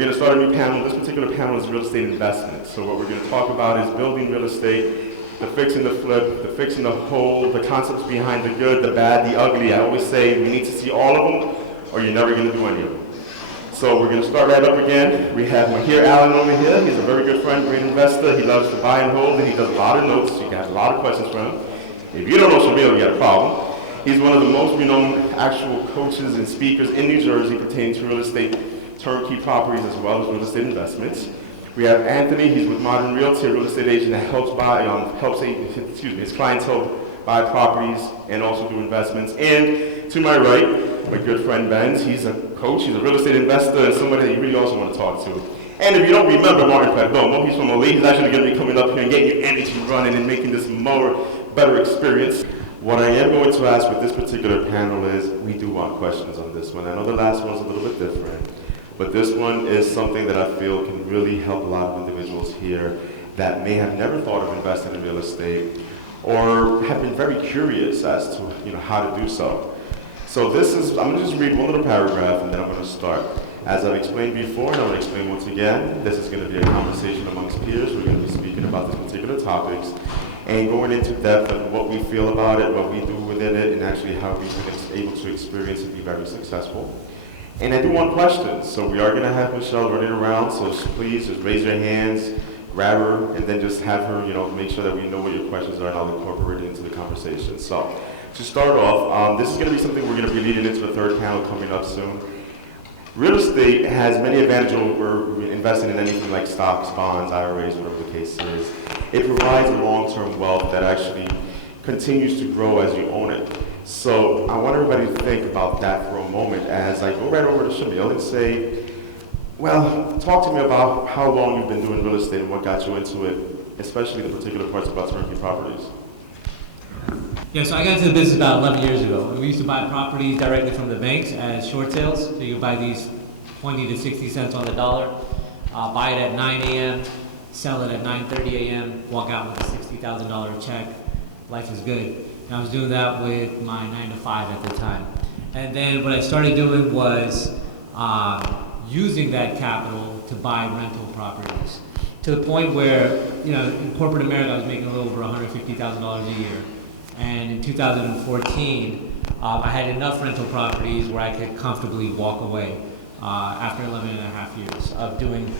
We're going to start a new panel. This particular panel is real estate investment. So what we're going to talk about is building real estate, the fix and the flip, the fix and the hold, the concepts behind the good, the bad, the ugly. I always say we need to see all of them or you're never going to do any of them. So we're going to start right up again. We have Mahir Allen over here. He's a very good friend, great investor. He loves to buy and hold, and he does a lot of notes. You can have a lot of questions from him. If you don't know Shamil, you got a problem. He's one of the most renowned actual coaches and speakers in New Jersey pertaining to real estate turnkey properties as well as real estate investments. We have Anthony. He's with Modern Realty, a real estate agent that helps his clientele buy properties and also do investments. And to my right, my good friend Benz. He's a coach. He's a real estate investor and somebody that you really also want to talk to. And if you don't remember Martin Perdomo, he's from Oli. He's actually going to be coming up here and getting your energy running and making this better experience. What I am going to ask with this particular panel is, we do want questions on this one. I know the last one's a little bit different, but this one is something that I feel can really help a lot of individuals here that may have never thought of investing in real estate or have been very curious as to how to do so. So I'm going to just read one little paragraph and then I'm going to start. As I've explained before, and I'm going to explain once again, this is going to be a conversation amongst peers. We're going to be speaking about these particular topics and going into depth of what we feel about it, what we do within it, and actually how we've been able to experience it be very successful. And I do want questions, so we are going to have Michelle running around, so please just raise your hands, grab her, and then just have her, make sure that we know what your questions are, and I'll incorporate it into the conversation. So, to start off, this is going to be something we're going to be leading into a third panel coming up soon. Real estate has many advantages over investing in anything like stocks, bonds, IRAs, whatever the case is. It provides a long-term wealth that actually continues to grow as you own it. So I want everybody to think about that for a moment as I go right over to Shamil and say, well, talk to me about how long you've been doing real estate and what got you into it, especially the particular parts about turnkey properties. Yeah, so I got into the business about 11 years ago. We used to buy properties directly from the banks as short sales. So you buy these 20 to 60 cents on the dollar, buy it at 9 a.m., sell it at 9:30 a.m., walk out with a $60,000 check. Life is good. And I was doing that with my 9 to 5 at the time. And then what I started doing was using that capital to buy rental properties to the point where, in corporate America, I was making a little over $150,000 a year. And in 2014, I had enough rental properties where I could comfortably walk away after 11 and a half years of doing,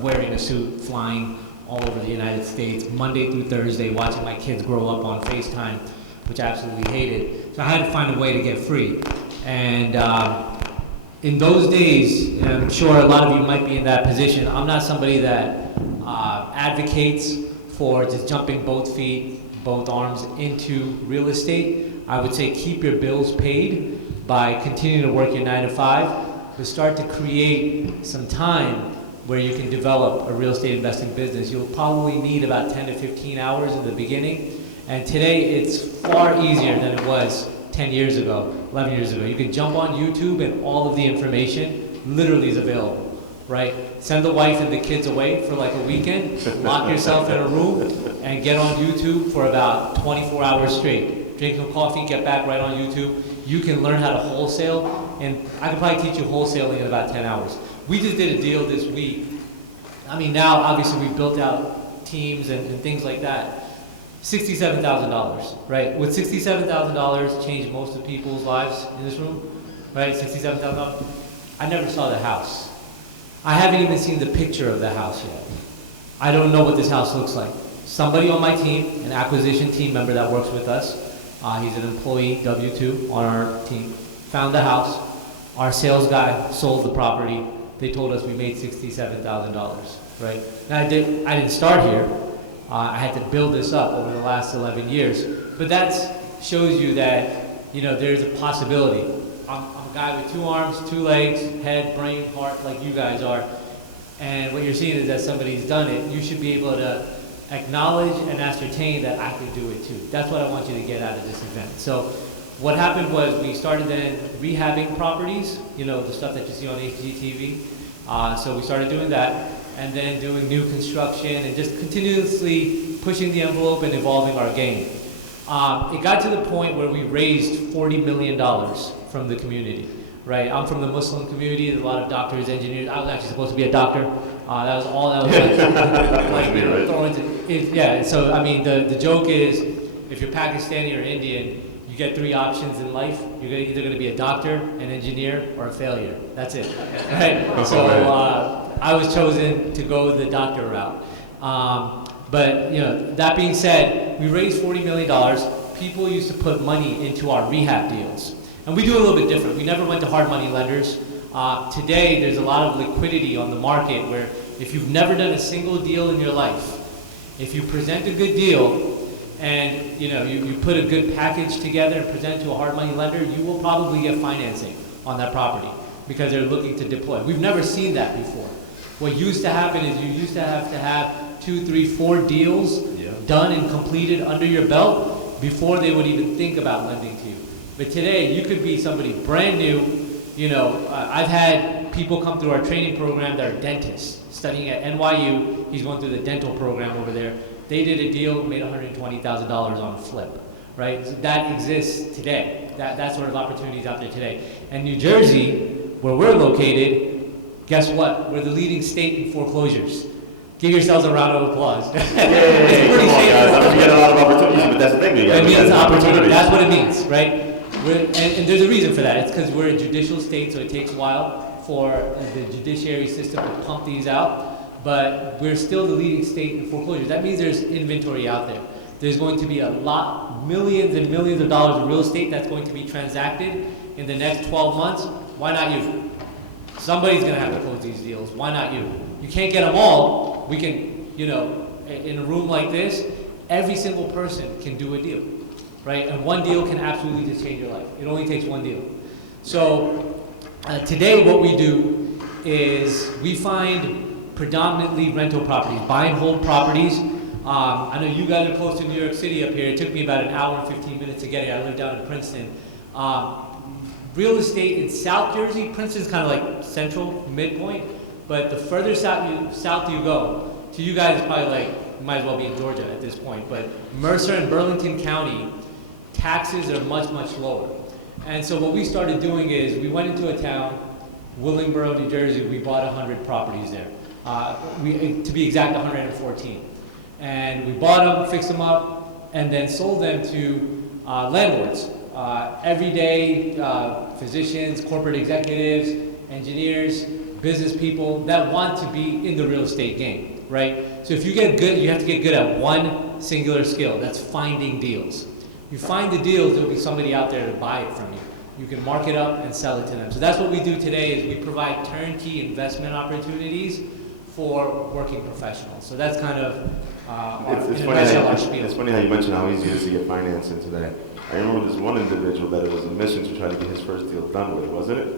wearing a suit, flying all over the United States, Monday through Thursday, watching my kids grow up on FaceTime, which I absolutely hated. So I had to find a way to get free. And in those days, and I'm sure a lot of you might be in that position, I'm not somebody that advocates for just jumping both feet, both arms into real estate. I would say keep your bills paid by continuing to work your 9 to 5, to start to create some time where you can develop a real estate investing business. You'll probably need about 10 to 15 hours in the beginning, and today it's far easier than it was 10 years ago, 11 years ago. You can jump on YouTube and all of the information literally is available. Right? Send the wife and the kids away for like a weekend, lock yourself in a room, and get on YouTube for about 24 hours straight. Drink some coffee, get back right on YouTube. You can learn how to wholesale, and I could probably teach you wholesaling in about 10 hours. We just did a deal this week. Now, obviously, we built out teams and things like that. $67,000, right? Would $67,000 change most of people's lives in this room? Right, $67,000? I never saw the house. I haven't even seen the picture of the house yet. I don't know what this house looks like. Somebody on my team, an acquisition team member that works with us, he's an employee, W-2 on our team, found the house. Our sales guy sold the property. They told us we made $67,000, right? Now I didn't start here. I had to build this up over the last 11 years. But that shows you that, there's a possibility. I'm a guy with 2 arms, 2 legs, head, brain, heart, like you guys are. And what you're seeing is that somebody's done it. You should be able to acknowledge and ascertain that I could do it too. That's what I want you to get out of this event. So what happened was we started then rehabbing properties, the stuff that you see on HGTV. So we started doing that, and then doing new construction and just continuously pushing the envelope and evolving our game. It got to the point where we raised $40 million from the community. right? I'm from the Muslim community. There's a lot of doctors, engineers. I was actually supposed to be a doctor. That was all that was like you know, thrown into, yeah. So I mean, the joke is, if you're Pakistani or Indian, you get three options in life. You're either going to be a doctor, an engineer, or a failure. That's it, right? So I was chosen to go the doctor route. But you know, that being said, we raised $40 million. People used to put money into our rehab deals. And we do a little bit different. We never went to hard money lenders. Today, there's a lot of liquidity on the market where if you've never done a single deal in your life, if you present a good deal and you know you put a good package together and present it to a hard money lender, you will probably get financing on that property because they're looking to deploy. We've never seen that before. What used to happen is you used to have 2, 3, 4 deals done and completed under your belt before they would even think about lending to you. But today, you could be somebody brand new. You know, I've had people come through our training program that are dentists studying at NYU. He's going through the dental program over there. They did a deal, made $120,000 on a flip, right? So that exists today. That sort of opportunity is out there today. And New Jersey, where we're located, guess what? We're the leading state in foreclosures. Give yourselves a round of applause. Yeah, come on, guys. I mean, we get a lot of opportunities, but that's the thing. It means opportunity. That's what it means, right? And there's a reason for that. It's because we're a judicial state, so it takes a while for the judiciary system to pump these out. But we're still the leading state in foreclosures. That means there's inventory out there. There's going to be millions and millions of dollars of real estate that's going to be transacted in the next 12 months. Why not you? Somebody's going to have to close these deals. Why not you? You can't get them all. We can, you know, in a room like this, every single person can do a deal, right? And one deal can absolutely just change your life. It only takes one deal. So today what we do is we find predominantly rental properties, buy and hold properties. I know you guys are close to New York City up here. It took me about an hour and 15 minutes to get here. I live down in Princeton. Real estate in South Jersey, Princeton's kind of like central, midpoint, but the further south you go, to you guys it's probably like, you might as well be in Georgia at this point, but Mercer and Burlington County, taxes are much, much lower. And so what we started doing is we went into a town, Willingboro, New Jersey, we bought 100 properties there. To be exact, 114. And we bought them, fixed them up, and then sold them to landlords. Everyday physicians, corporate executives, engineers, business people that want to be in the real estate game, right? So if you get good, you have to get good at one singular skill. That's finding deals. You find the deals, there'll be somebody out there to buy it from you. You can mark it up and sell it to them. So that's what we do today is we provide turnkey investment opportunities for working professionals. So that's kind of It's funny how you mentioned how easy it is to get financing today. I remember this one individual that it was a mission to try to get his first deal done with, wasn't it?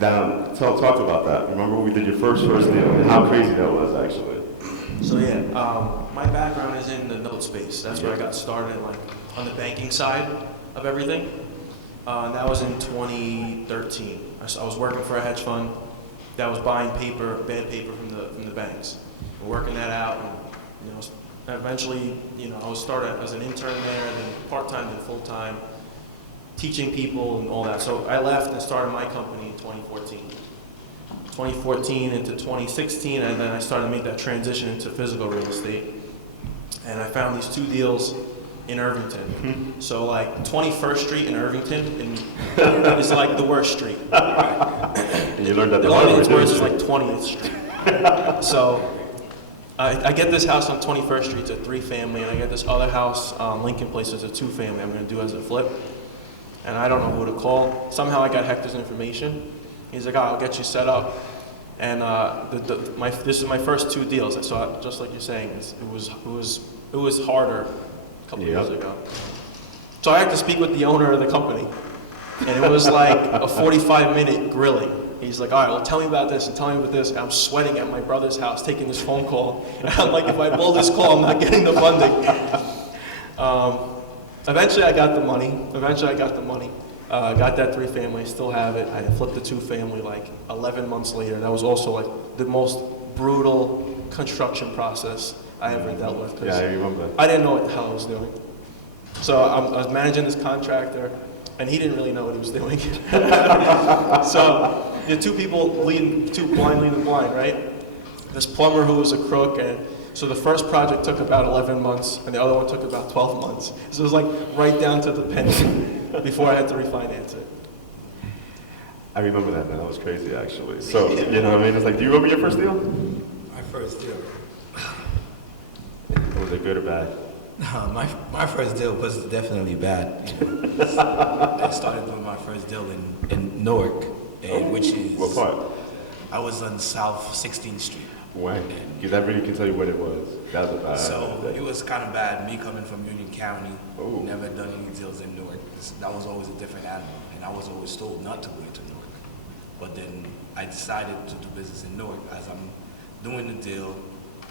Talk about that. Remember when we did your first deal and how crazy that was actually. So yeah, my background is in the note space. That's where I got started, like on the banking side of everything. And that was in 2013. I was working for a hedge fund that was buying bad paper from the banks. And working that out, and eventually, I was started as an intern there, then part-time, then full-time, teaching people and all that. So I left and started my company in 2014. 2014 into 2016, and then I started to make that transition into physical real estate. And I found these 2 deals in Irvington. So like 21st Street in Irvington is like the worst street. And you learned that the only thing worse is like 20th Street. So I get this house on 21st Street, it's a 3-family, and I get this other house on Lincoln Place, it's a 2-family. I'm going to do as a flip. And I don't know who to call. Somehow I got Hector's information. He's like, I'll get you set up. And this is my first 2 deals. So just like you're saying, it was harder a couple years ago. So I had to speak with the owner of the company. And it was like a 45-minute grilling. He's like, all right, well, tell me about this and tell me about this. And I'm sweating at my brother's house taking this phone call. And I'm like, if I blow this call, I'm not getting the funding. Eventually I got the money. Got that 3-family, still have it. I flipped the 2-family like 11 months later. That was also like the most brutal construction process I ever dealt with. Yeah, I remember. I didn't know what the hell I was doing. So I was managing this contractor, and he didn't really know what he was doing. So, two blind leading the blind, right? This plumber who was a crook, and so the first project took about 11 months, and the other one took about 12 months. So it was like right down to the penny before I had to refinance it. I remember that, man. That was crazy, actually. So, you know what I mean? It's like, do you remember your first deal? My first deal. Was it good or bad? My first deal was definitely bad. I started doing my first deal in Newark, which is... What part? I was on South 16th Street. When? Because I really can tell you what it was. That was bad. So it was kind of bad. Me coming from Union County, Ooh. never done any deals in Newark. That was always a different animal, and I was always told not to go into Newark. But then I decided to do business in Newark. As I'm doing the deal,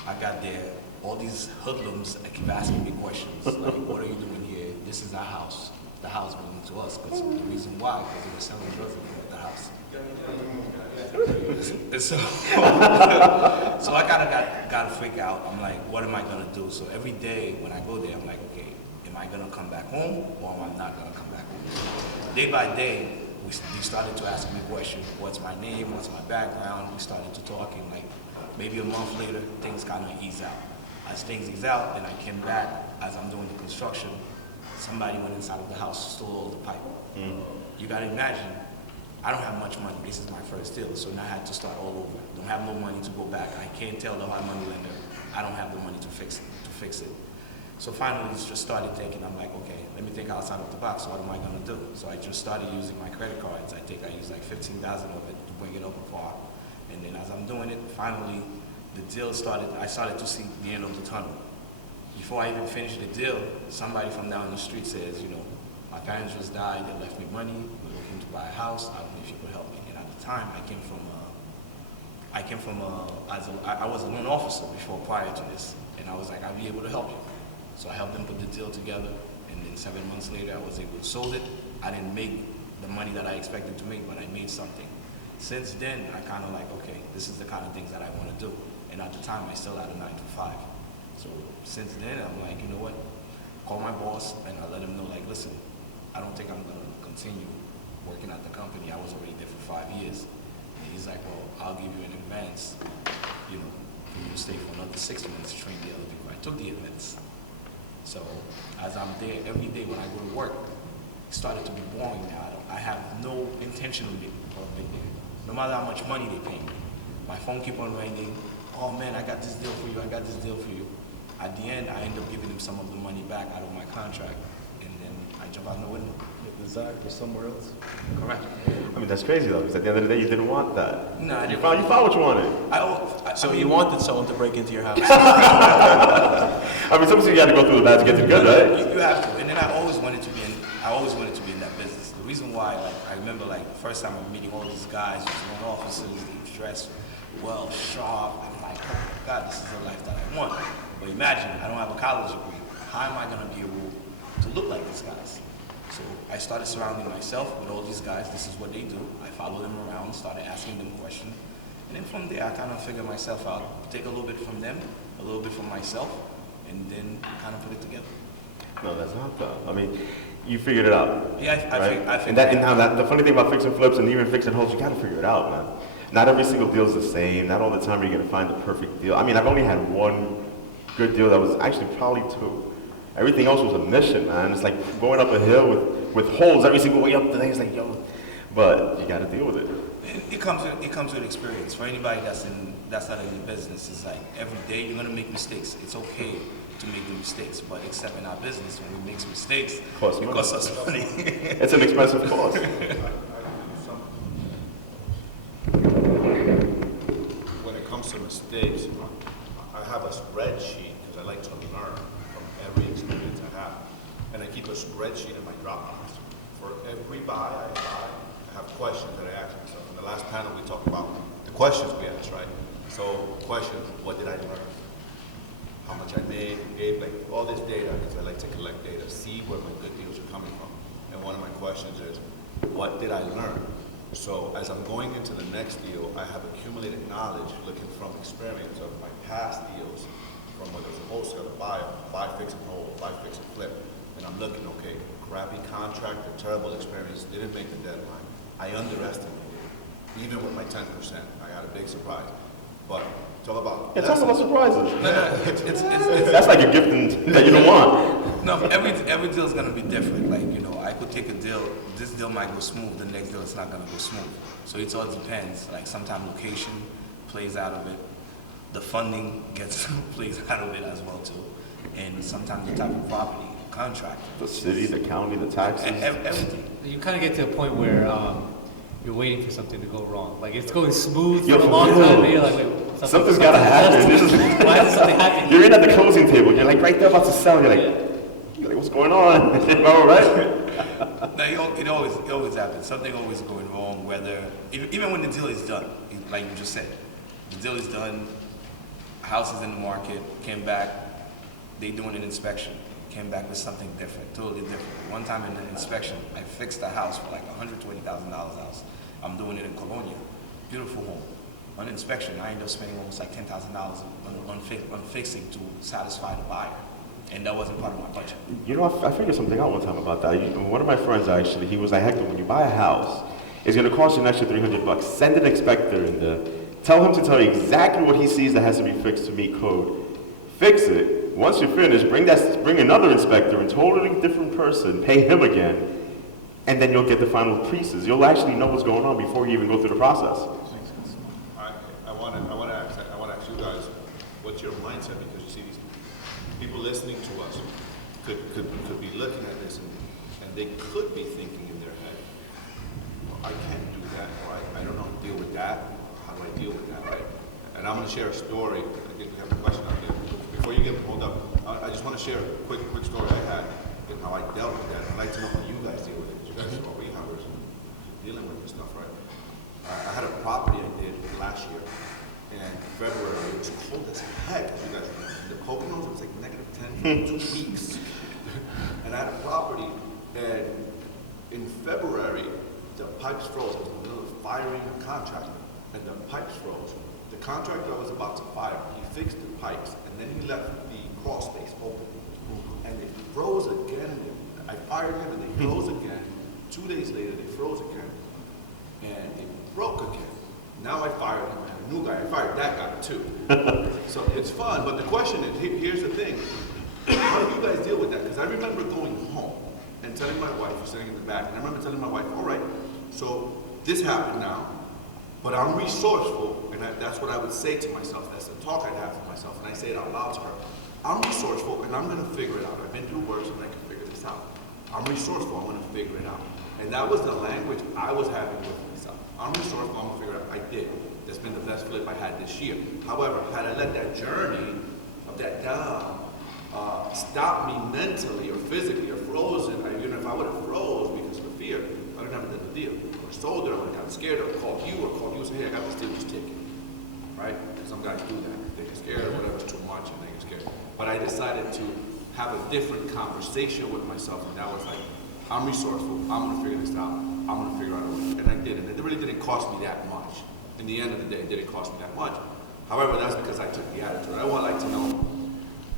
I got there. All these hoodlums keep asking me questions like, "What are you doing here? This is our house. The house belongs to us." Because the reason why, because they were selling drugs at the house. And so, so I kind of got to freak out. I'm like, what am I gonna do? So every day when I go there, I'm like, okay, am I gonna come back home or am I not gonna come back home? Day by day, we started to ask me questions. What's my name? What's my background? We started to talk, and like maybe a month later, things kind of ease out. As things ease out, then I came back as I'm doing the construction. Somebody went inside of the house, stole all the pipe. You gotta imagine. I don't have much money. This is my first deal, so now I had to start all over. Don't have no money to go back. I can't tell the hard money lender I don't have the money to fix it. So finally, just started thinking. I'm like, okay, let me think outside of the box. What am I gonna do? So I just started using my credit cards. I think I used like 15,000 of it to bring it up a par. And then as I'm doing it, finally, the deal started. I started to see the end of the tunnel. Before I even finished the deal, somebody from down the street says, you know, my parents just died. They left me money. We're looking to buy a house. I don't know if you could help me. And at the time, I was a loan officer before, prior to this, and I was like, I'll be able to help you. So I helped them put the deal together, and then 7 months later, I was able to sold it. I didn't make the money that I expected to make, but I made something. Since then, I kind of like, okay, this is the kind of things that I want to do. And at the time, I still had a 9 to 5. So since then, I'm like, you know what? Call my boss, and I let him know, like, listen, I don't think I'm going to continue working at the company. I was already there for 5 years. And he's like, well, I'll give you an advance, you know, for you to stay for another 6 months to train the other people. I took the advance. So as I'm there every day when I go to work, it started to be boring now. I have no intention of being there. No matter how much money they pay me. My phone keep on ringing. Oh man, I got this deal for you. I got this deal for you. At the end, I end up giving them some of the money back out of my contract, and then I jump out the window. The desire for somewhere else? Correct. I mean, that's crazy, though, because at the end of the day, you didn't want that. No, I didn't. You found what you wanted. So you wanted someone to break into your house? I mean, sometimes you got to go through the bad to get to the good, right? You have to. And then I always wanted to be in that business. The reason why, like, I remember, like, the first time I'm meeting all these guys, these loan officers, they dressed well, sharp. I'm like, oh my God, this is the life that I want. But imagine, I don't have a college degree. How am I going to be able to look like these guys? So I started surrounding myself with all these guys. This is what they do. I follow them around, started asking them questions. And then from there, I kind of figured myself out. Take a little bit from them, a little bit from myself, and then kind of put it together. No, that's not though. I mean, you figured it out. Yeah, I figured it out. The funny thing about fixing flips and even fixing holes, you got to figure it out, man. Not every single deal is the same. Not all the time are you going to find the perfect deal. I mean, I've only had one good deal that was actually probably 2. Everything else was a mission, man. It's like going up a hill with holes every single way up the thing. It's like, yo, but you got to deal with it. It comes with experience. For anybody that's not in the business, it's like every day you're gonna make mistakes. It's okay to make the mistakes, but except in our business, when we make mistakes, it costs us money. It's an expensive cost. When it comes to mistakes, I have a spreadsheet because I like to learn from every experience I have. And I keep a spreadsheet in my Dropbox. For every buy I have questions that I ask myself. In the last panel, we talked about the questions we asked, right? So, questions, what did I learn? How much I made, gave, like all this data, because I like to collect data, see where my good deals are coming from. And one of my questions is, what did I learn? So as I'm going into the next deal, I have accumulated knowledge looking from experience of my past deals, from whether it's a wholesaler, buy, fix and hold, buy, fix and flip. and I'm looking, okay, crappy contractor, terrible experience, didn't make the deadline. I underestimated it, even with my 10%. I got a big surprise. But talk about Yeah, talk about surprises. It's That's like a gift that you don't want. no, every deal is gonna be different. Like, you know, I could take a deal, this deal might go smooth, the next deal it's not gonna go smooth. So it all depends. Like sometimes location plays out of it, the funding gets plays out of it as well too, and sometimes the type of property, contract, The city, the county, the taxes. everything. You kind of get to a point where you're waiting for something to go wrong. Like it's going smooth Yo, for a long yo. time, and you're like, wait, Something's gotta happen. This is Why is something happening? You're in at the closing table. You're like right there about to sell. You're like what's going on? All right. No, it always happens. Something always going wrong. Whether even when the deal is done, like you just said, the deal is done. House is in the market. Came back. They doing an inspection. Came back with something different, totally different. One time in the inspection, I fixed a house for like $120,000 house. I'm doing it in Colonia. Beautiful home. On inspection, I ended up spending almost like $10,000 on fixing to satisfy the buyer. And that wasn't part of my budget. You know, I figured something out one time about that. One of my friends actually, he was like, Hector, when you buy a house, it's going to cost you an extra $300. Send an inspector in there. Tell him to tell you exactly what he sees that has to be fixed to meet code. Fix it. Once you're finished, bring another inspector, a totally different person, pay him again, and then you'll get the final pieces. You'll actually know what's going on before you even go through the process. I want to ask you guys, what's your mindset? Because you see these people listening to us could be looking at this and they could be thinking in their head, well, I can't do that, or I don't know how to deal with that. How do I deal with that, right? And I'm going to share a story. I think we have a question out there. Before you get pulled up, I just want to share a quick story I had and how I dealt with that. I'd like to know how you guys deal with it. You guys are rehabbers and dealing with this stuff, right? I had a property I did last year, and in February it was cold as heck, as you guys remember. In the Poconos, it was like -10 for 2 weeks. And I had a property, and in February, the pipes froze. I was in the middle of firing a contractor, and the pipes froze. The contractor I was about to fire, he fixed the pipes, and then he left the crawl space open. And they froze again. I fired him, and they froze again. 2 days later, they froze again. And it broke again. Now I fired him. I had a new guy. I fired that guy too. So it's fun, but the question is, here's the thing. How do you guys deal with that? Because I remember going home and telling my wife, sitting in the back, and I remember telling my wife, all right, so this happened now, but I'm resourceful, and that's what I would say to myself. That's the talk I'd have to myself, and I say it out loud to her. I'm resourceful, and I'm going to figure it out. I've been through worse, and I can figure this out. I'm resourceful, I'm going to figure it out. And that was the language I was having with myself. I'm resourceful, I'm going to figure it out. I did. That's been the best flip I had this year. However, had I let that journey of that down stop me mentally or physically or frozen, if I would have froze because of fear, I would have never done the deal. Or sold it, I would have gotten scared, or called you and say, hey, I got this deal, just take it. Right? Some guys do that. They get scared or whatever, it's too much, and they get scared. But I decided to have a different conversation with myself, and that was like, I'm resourceful, I'm going to figure this out, I'm going to figure out a way. And I did, and it really didn't cost me that much. In the end of the day, it didn't cost me that much. However, that's because I took the attitude. I would like to know,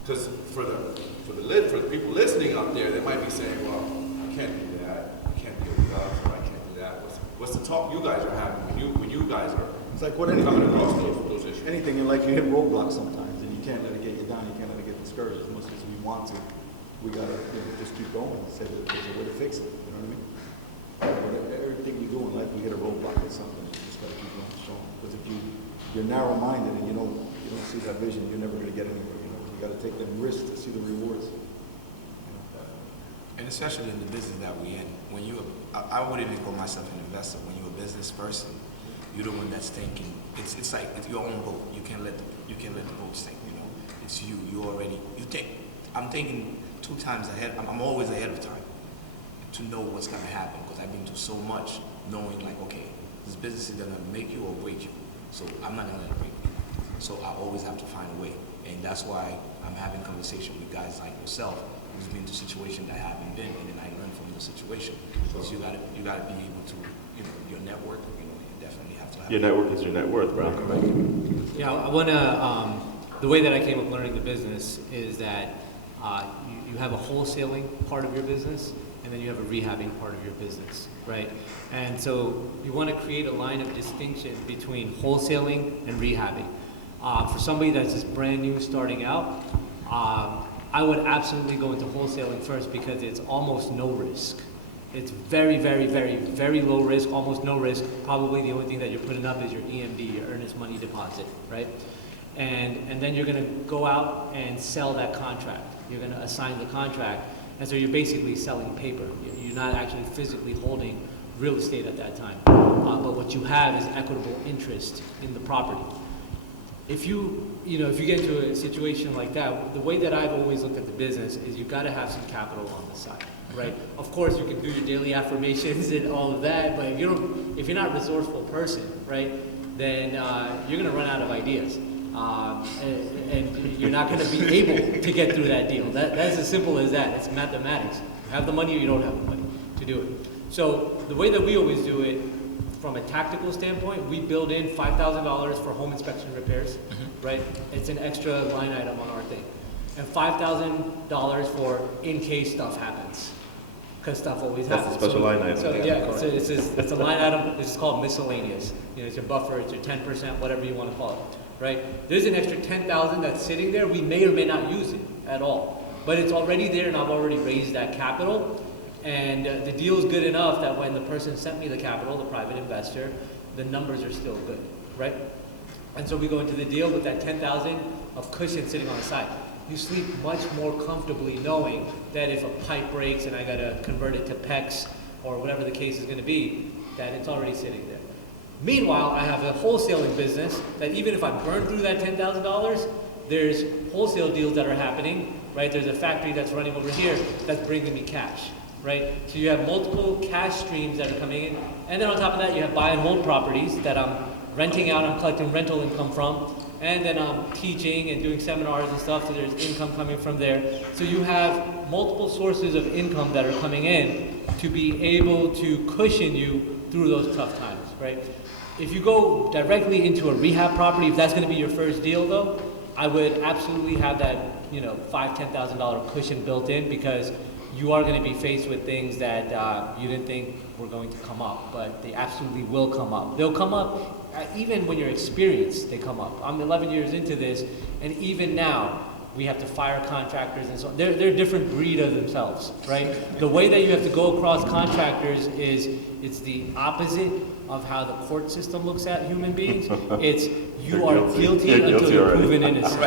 because for the people listening out there, they might be saying, well, I can't do that, I can't deal with drugs, or I can't do that. What's the talk you guys are having when you guys are It's like what anything, coming across those issues? anything in life, you hit roadblocks sometimes, and you can't let it get you down, you can't let it get discouraged. As much as we want to, we gotta just keep going and say that there's a way to fix it, you know what I mean? Everything we do in life, we hit a roadblock or something, you just gotta keep going strong. Because if you're narrow-minded and you don't see that vision, you're never gonna get anywhere, You gotta take them risks to see the rewards. And especially in the business that we're in, I wouldn't even call myself an investor. When you're a business person, you're the one that's thinking. It's like it's your own boat. You can't let the boat sink. It's you. I'm thinking 2 times ahead. I'm always ahead of time to know what's gonna happen because I've been through so much, knowing like, okay, this business is gonna make you or break you. So I'm not gonna let it break me. So I always have to find a way, and that's why I'm having conversation with guys like yourself who's been to situations that I haven't been, and then I learn from the situation. Because you gotta be able to, your network. You definitely have to have. Your network is your net worth, bro. Yeah, I want to, the way that I came up learning the business is that You have a wholesaling part of your business, and then you have a rehabbing part of your business, right? And so you want to create a line of distinction between wholesaling and rehabbing. For somebody that's just brand new starting out, I would absolutely go into wholesaling first because it's almost no risk. It's very, very, very, very low risk, almost no risk. Probably the only thing that you're putting up is your EMD, your earnest money deposit, right? And then you're going to go out and sell that contract. You're going to assign the contract. And so you're basically selling paper. You're not actually physically holding real estate at that time. But what you have is equitable interest in the property. If you get into a situation like that, the way that I've always looked at the business is you've got to have some capital on the side, right? Of course, you can do your daily affirmations and all of that, but if you're not a resourceful person, right, then you're going to run out of ideas. And you're not going to be able to get through that deal. That's as simple as that. It's mathematics. You have the money or you don't have the money to do it. So the way that we always do it, from a tactical standpoint, we build in $5,000 for home inspection repairs, right? It's an extra line item on our thing. And $5,000 for in case stuff happens. Because stuff always happens. That's a special line item. So yeah, so it's a line item. This is called miscellaneous. It's your buffer, it's your 10%, whatever you want to call it. Right? There's an extra $10,000 that's sitting there. We may or may not use it at all, but it's already there, and I've already raised that capital. And the deal is good enough that when the person sent me the capital, the private investor, the numbers are still good, right? And so we go into the deal with that $10,000 of cushion sitting on the side. You sleep much more comfortably knowing that if a pipe breaks and I got to convert it to PEX or whatever the case is going to be, that it's already sitting there. Meanwhile, I have a wholesaling business that even if I burn through that $10,000, there's wholesale deals that are happening, right? There's a factory that's running over here that's bringing me cash, right? So you have multiple cash streams that are coming in. And then on top of that, you have buy and hold properties that I'm renting out, I'm collecting rental income from. And then I'm teaching and doing seminars and stuff, so there's income coming from there. So you have multiple sources of income that are coming in to be able to cushion you through those tough times, right? If you go directly into a rehab property, if that's going to be your first deal, though, I would absolutely have that, $5,000, $10,000 cushion built in because you are going to be faced with things that you didn't think were going to come up, but they absolutely will come up. They'll come up even when you're experienced. They come up. I'm 11 years into this, and even now we have to fire contractors and so on. They're a different breed of themselves, right? The way that you have to go across contractors is it's the opposite of how the court system looks at human beings. It's you are guilty until you're proven innocent.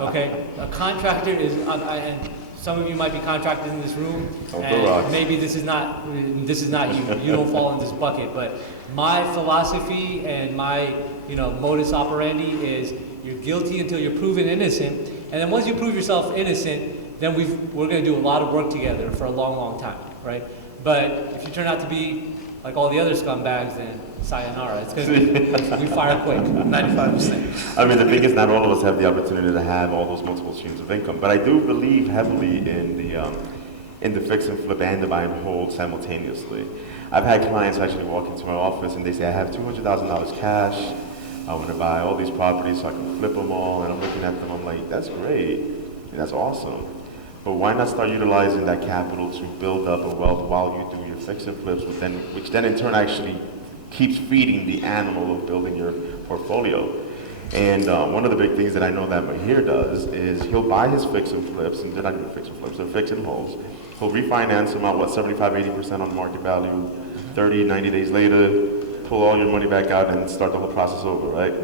Okay? A contractor is, and some of you might be contractors in this room, and maybe this is not you. You don't fall in this bucket. But my philosophy and my modus operandi is you're guilty until you're proven innocent, and then once you prove yourself innocent, then we're going to do a lot of work together for a long, long time, right? But if you turn out to be like all the other scumbags, then sayonara. It's because we fire quick. 95%. I mean, the thing is, not all of us have the opportunity to have all those multiple streams of income. But I do believe heavily in the fix and flip and the buy and hold simultaneously. I've had clients actually walk into my office and they say, I have $200,000 cash. I want to buy all these properties so I can flip them all. And I'm looking at them, I'm like, that's great. And that's awesome. But why not start utilizing that capital to build up a wealth while you do your fix and flips, which then in turn actually keeps feeding the animal of building your portfolio. And one of the big things that I know that Mahir does is he'll buy his fix and flips, and they're not even fix and flips, they're fix and holds. He'll refinance them at 75, 80% on market value, 30, 90 days later, pull all your money back out and start the whole process over, right?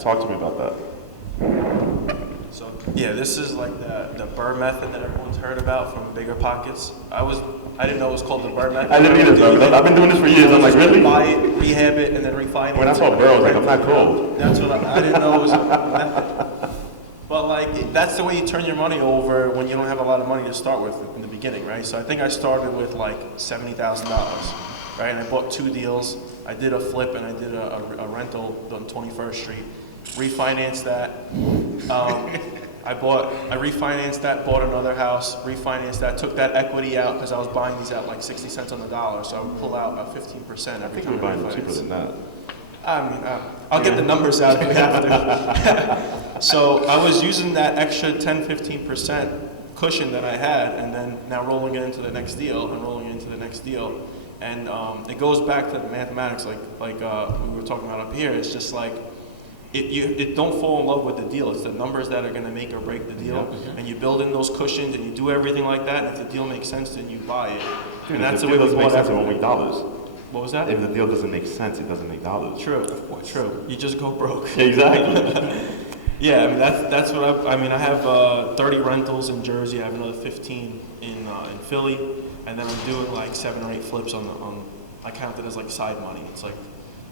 Talk to me about that. So yeah, this is like the Burr method that everyone's heard about from Bigger Pockets. I didn't know it was called the Burr method. I didn't either, bro. I've been doing this for years. I'm like, really? Buy it, rehab it, and then refinance. When I saw Burr, I was like, I'm not cold. That's what I didn't know it was a method. But like, that's the way you turn your money over when you don't have a lot of money to start with in the beginning, right? So I think I started with like $70,000, right? And I bought 2 deals. I did a flip and I did a rental on 21st Street. Refinanced that. I refinanced that, bought another house, refinanced that, took that equity out because I was buying these at like 60 cents on the dollar, so I would pull out 15% every time. I think you were buying them cheaper than that. I mean, I'll get the numbers out if we have to. So I was using that extra 10-15% cushion that I had, and then now rolling it into the next deal and rolling it into the next deal. And it goes back to the mathematics, like we were talking about up here. It's just like, it don't fall in love with the deal. It's the numbers that are going to make or break the deal. And you build in those cushions and you do everything like that. And if the deal makes sense, then you buy it. Dude, And that's if the the way deal we doesn't make bought sense, it won't everything. make dollars. What was that? If the deal doesn't make sense, it doesn't make dollars. True, true. You just go broke. Exactly. Yeah, I mean that's what I mean. I have 30 rentals in Jersey. I have another 15 in Philly, and then I'm doing like 7 or 8 flips on. I count it as like side money. It's like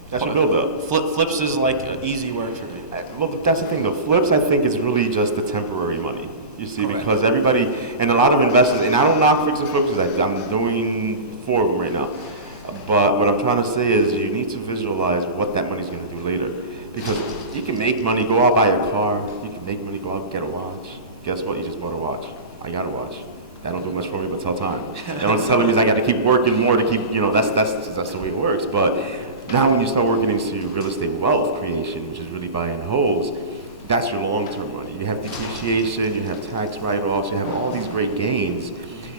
That's your build up. Flips is like easy work for me. Well, that's the thing though. Flips, I think, is really just the temporary money. You see, Correct. because everybody, and a lot of investors, and I don't knock fix and flips, because I'm doing 4 of them right now. But what I'm trying to say is you need to visualize what that money's going to do later. Because you can make money, go out, buy a car. You can make money, go out, get a watch. Guess what? You just bought a watch. I got a watch. That don't do much for me, but tell time. That don't tell me I got to keep working more to keep, that's the way it works. But now when you start working into real estate wealth creation, which is really buying homes, that's your long-term money. You have depreciation, you have tax write-offs, you have all these great gains.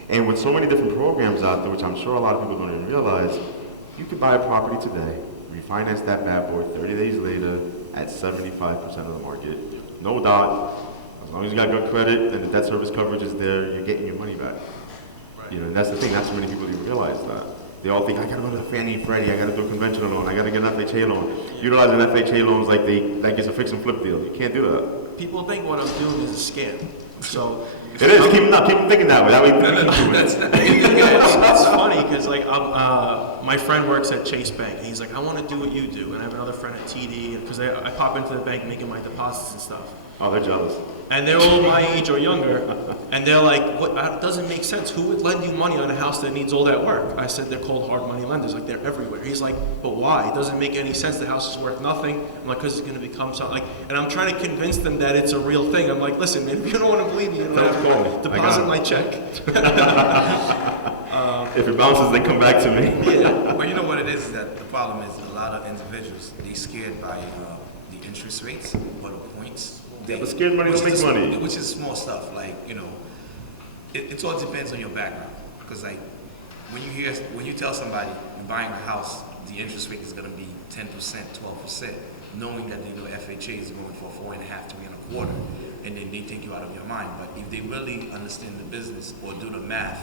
And with so many different programs out there, which I'm sure a lot of people don't even realize, you could buy a property today, refinance that bad boy 30 days later at 75% of the market. No doubt. As long as you got good credit and the debt service coverage is there, you're getting your money back. Right. You know, and that's the thing. Not so many people even realize that. They all think, I gotta go to Fannie and Freddie, I gotta do a conventional loan, I gotta get an FHA loan. Utilize an FHA loan like it's a fix and flip deal. You can't do that. People think what I'm doing is a scam. So It is. Keep them thinking that way. That way you keep doing it. yeah, it's funny because like my friend works at Chase Bank, and he's like, I want to do what you do, and I have another friend at TD because I pop into the bank making my deposits and stuff. Oh, they're jealous. And they're all my age or younger, and they're like, "What? That doesn't make sense. Who would lend you money on a house that needs all that work?" I said, "They're called hard money lenders. Like they're everywhere." He's like, "But why? It doesn't make any sense. The house is worth nothing." I'm like, "Because it's going to become something." Like, and I'm trying to convince them that it's a real thing. I'm like, "Listen, man, if you don't want to believe me, you don't have Don't call me. to I deposit got it. my check." If it bounces, then come back to me. Yeah. Well, you know what it is that the problem is a lot of individuals, they scared by the interest rates or the points. Yeah, but scared money don't which make is- money. Which is small stuff, like, it all depends on your background. Because like, when you tell somebody you're buying a house, the interest rate is gonna be 10%, 12%, knowing that FHA is going for 4.5, 3.25, and then they take you out of your mind. But if they really understand the business or do the math,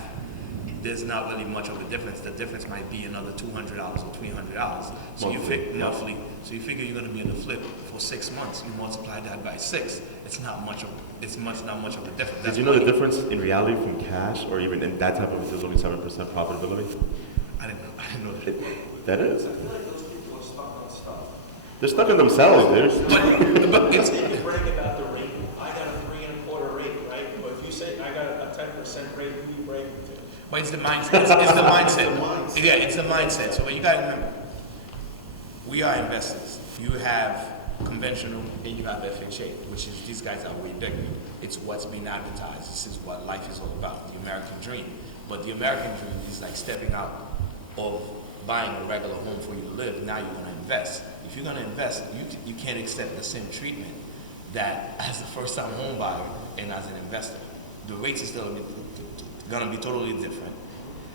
there's not really much of a difference. The difference might be another $200 or $300. So you Monthly, yeah. monthly. So you figure you're going to be in the flip for 6 months. You multiply that by 6. It's not much of a difference. Did That's you know the money. difference in reality from cash or even in that type of business is only 7% profitability? I didn't know that. That is. They're stuck in themselves, dude. But it's You brag about the rate. I got a 3.25 rate, right? But if you say I got a 10% rate, who you bragging to? But it's the mindset. It's the mindset. Yeah, it's the mindset. So you gotta remember, we are investors. You have conventional and you have FHA, which is these guys are way bigger. It's what's being advertised. This is what life is all about, the American dream. But the American dream is like stepping out of buying a regular home for you to live. Now you're gonna invest. If you're gonna invest, you can't accept the same treatment that as a first-time home buyer and as an investor. The rates are still gonna be totally different.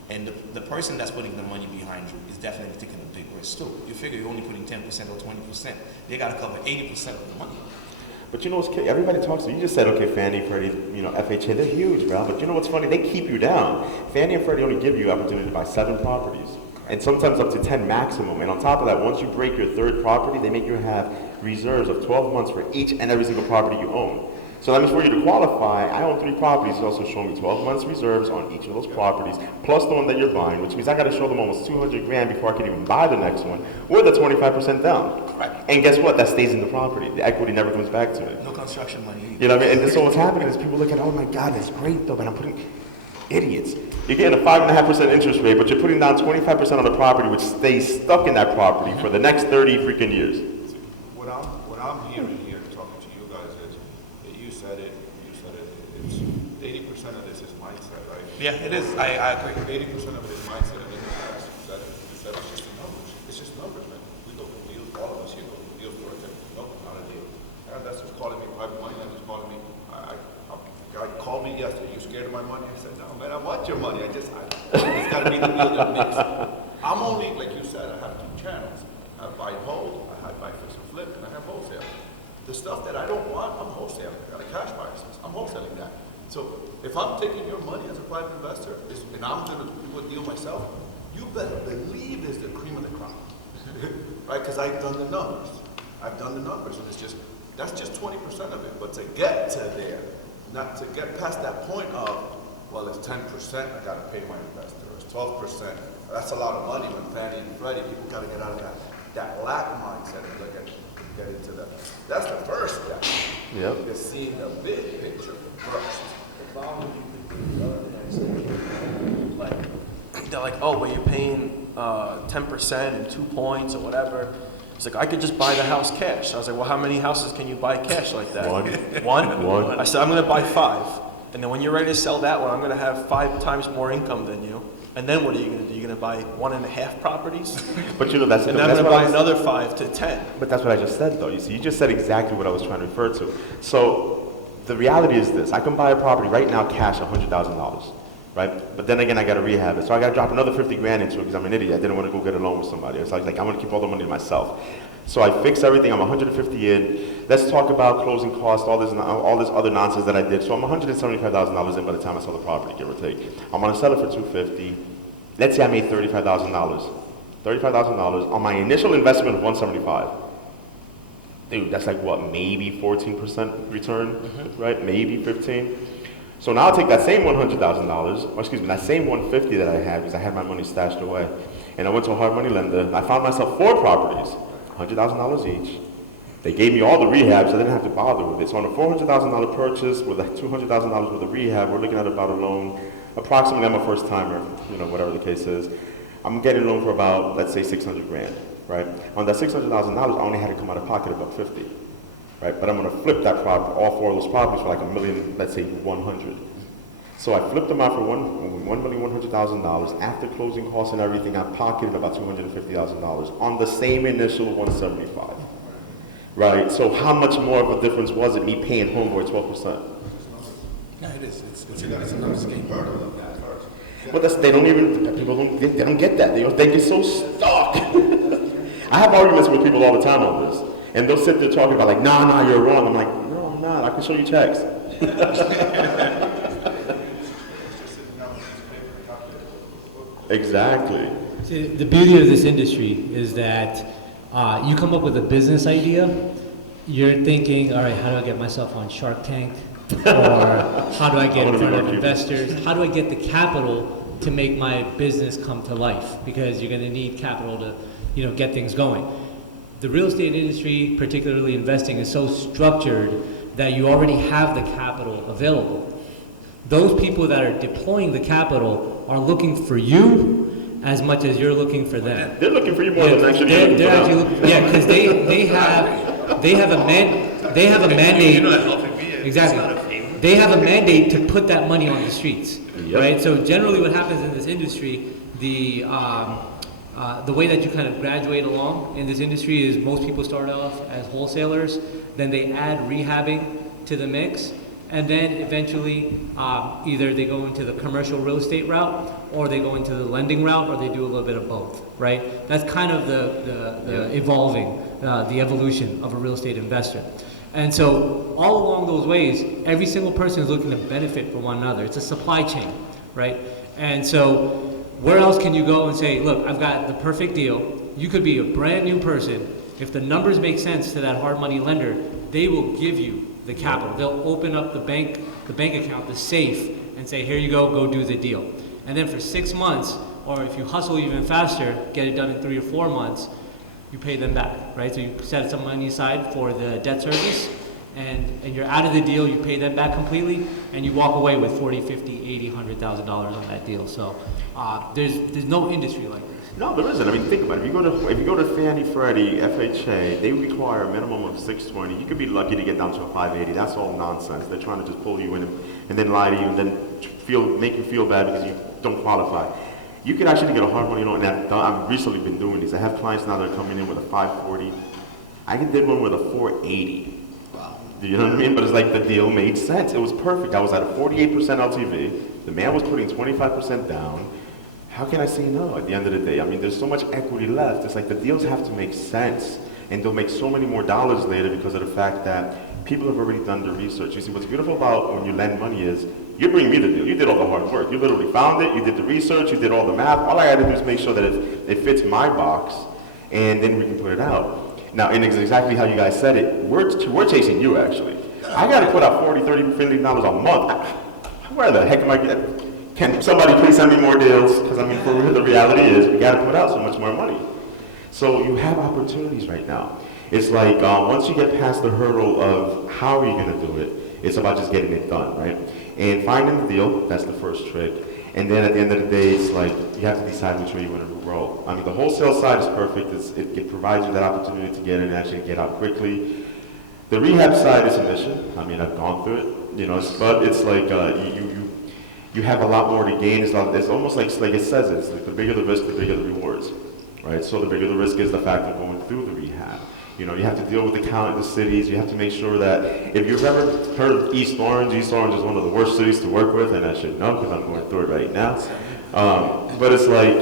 And the person that's putting the money behind you is definitely taking a big risk too. You figure you're only putting 10% or 20%. They gotta cover 80% of the money. But you know what's crazy? Everybody talks to you. You just said, okay, Fannie, Freddie, FHA, they're huge, bro. But you know what's funny? They keep you down. Fannie and Freddie only give you opportunity to buy 7 properties. And sometimes up to 10 maximum. And on top of that, once you break your 3rd property, they make you have reserves of 12 months for each and every single property you own. So that means for you to qualify, I own 3 properties. It's also showing me 12 months reserves on each of those properties, plus the one that you're buying, which means I got to show them almost 200 grand before I can even buy the next one, with a 25% down. Correct. And guess what? That stays in the property. The equity never comes back to it. No construction money either. You know what I mean? And so what's happening is people look at, oh my God, that's great though, but I'm putting idiots. You're getting a 5.5% interest rate, but you're putting down 25% on the property, which stays stuck in that property for the next 30 freaking years. What I'm hearing here, talking to you guys, is that you said it, it's 80% of this is mindset, right? Yeah, it is. I agree. 80% of it is mindset, and then you said it's just the numbers. It's just numbers, man. We look at deals, all of us here look at deals for it. Nope, not a deal. And that's just calling me private money, and just calling me, I guy called me yesterday, you scared of my money? I said, no, man, I want your money. It's gotta be the deal that mix. I'm only, like you said, I have 2 channels. I buy and hold, I buy fix and flip, and I have wholesale. The stuff that I don't want, I'm wholesaling. I got a cash buyer business. I'm wholesaling that. So if I'm taking your money as a private investor, and I'm gonna do a deal myself, you better believe it's the cream of the crop. Right, because I've done the numbers. And it's just, that's just 20% of it. But to get to there, not to get past that point of, well, it's 10%, I gotta pay my investor, or it's 12%. That's a lot of money when Fannie and Freddie, people gotta get out of that lack mindset and look at, get into that. That's the first step. Yep. Is seeing the big picture first. Like, they're like, oh, but you're paying 10% and 2 points or whatever. It's like, I could just buy the house cash. I was like, well, how many houses can you buy cash like that? One? I said, I'm going to buy 5. And then when you're ready to sell that one, I'm going to have 5 times more income than you. And then what are you going to do? You're going to buy 1.5 properties? But you know, that's And then I'm going to buy another 5 to 10. But that's what I just said, though. You see, you just said exactly what I was trying to refer to. So the reality is this: I can buy a property right now, cash $100,000, right? But then again, I got to rehab it, so I got to drop another 50 grand into it because I'm an idiot. I didn't want to go get a loan with somebody. It's like I want to keep all the money to myself. So I fix everything. I'm 150 in. Let's talk about closing costs, all this other nonsense that I did. So I'm $175,000 in by the time I sell the property, give or take. I'm going to sell it for $250,000. Let's say I made $35,000. $35,000 on my initial investment of $175,000. Dude, that's like what, maybe 14% return, right? Maybe 15. So now I'll take that same $100,000, or excuse me, that same $150,000 that I had because I had my money stashed away, and I went to a hard money lender. And I found myself 4 properties, $100,000 each. They gave me all the rehab, so I didn't have to bother with it. So on a $400,000 purchase with like $200,000 worth of rehab, we're looking at about a loan. Approximately, I'm a first timer, you know, whatever the case is. I'm getting a loan for about, let's say, 600 grand, right? On that $600,000, I only had to come out of pocket about 50, right? But I'm gonna flip that property, all 4 of those properties for like $1 million, let's say 100. So I flipped them out for $1,100,000. After closing costs and everything, I pocketed about $250,000 on the same initial $175,000, right? So how much more of a difference was it me paying Homeboy 12%? Yeah, it is. It's another scheme. Well, they don't get that. They get so stuck. I have arguments with people all the time on this, and they'll sit there talking about like, nah, you're wrong. I'm like, no, I'm not. I can show you checks. Exactly. See, the beauty of this industry is that you come up with a business idea, you're thinking, all right, how do I get myself on Shark Tank? Or how do I get in front of investors? How do I get the capital to make my business come to life? Because you're going to need capital to, get things going. The real estate industry, particularly investing, is so structured that you already have the capital available. Those people that are deploying the capital are looking for you as much as you're looking for them. They're looking for you more than actually. They're actually looking, yeah, because they have a mandate. You're not helping me. Exactly. It's not a favor. They have a mandate to put that money on the streets, Yep. right? So generally, what happens in this industry, the way that you kind of graduate along in this industry is most people start off as wholesalers, then they add rehabbing to the mix, and then eventually either they go into the commercial real estate route, or they go into the lending route, or they do a little bit of both, right? That's kind of the evolving, the evolution of a real estate investor. And so all along those ways, every single person is looking to benefit from one another. It's a supply chain, right? And so where else can you go and say, look, I've got the perfect deal. You could be a brand new person. If the numbers make sense to that hard money lender, they will give you the capital. They'll open up the bank account, the safe, and say, here you go do the deal. And then for 6 months, or if you hustle even faster, get it done in 3 or 4 months, you pay them back, right? So you set some money aside for the debt service, and you're out of the deal, you pay them back completely, and you walk away with $40,000, $50,000, $80,000, $100,000 on that deal. So there's no industry like this. No, there isn't. I mean, think about it. If you go to Fannie, Freddie, FHA, they require a minimum of 620. You could be lucky to get down to a 580. That's all nonsense. They're trying to just pull you in and then lie to you and then make you feel bad because you don't qualify. You could actually get a hard money loan, and I've recently been doing these. I have clients now that are coming in with a 540. I did one with a 480. Wow. You know what I mean? But it's like the deal made sense. It was perfect. I was at a 48% LTV. The man was putting 25% down. How can I say no at the end of the day? I mean, there's so much equity left. It's like the deals have to make sense. And they'll make so many more dollars later because of the fact that people have already done the research. You see, what's beautiful about when you lend money is you bring me the deal. You did all the hard work. You literally found it. You did the research. You did all the math. All I got to do is make sure that it fits my box, and then we can put it out. Now, and it's exactly how you guys said it. We're chasing you, actually. I got to put out $40, $30, $50 a month. Where the heck am I getting? Can somebody please send me more deals? Because, I mean, for real, the reality is we got to put out so much more money. So you have opportunities right now. It's like once you get past the hurdle of how are you going to do it, it's about just getting it done, right? And finding the deal, that's the first trick. And then at the end of the day, it's like you have to decide which way you want to roll. I mean, the wholesale side is perfect. It provides you that opportunity to get in and actually get out quickly. The rehab side is a mission. I mean, I've gone through it, you know, but it's like you have a lot more to gain. It's almost like it says it. It's like the bigger the risk, the bigger the rewards, right? So the bigger the risk is the fact of going through the rehab. You know, you have to deal with the county, the cities. You have to make sure that if you've ever heard of East Orange is one of the worst cities to work with, and I should know because I'm going through it right now. But it's like,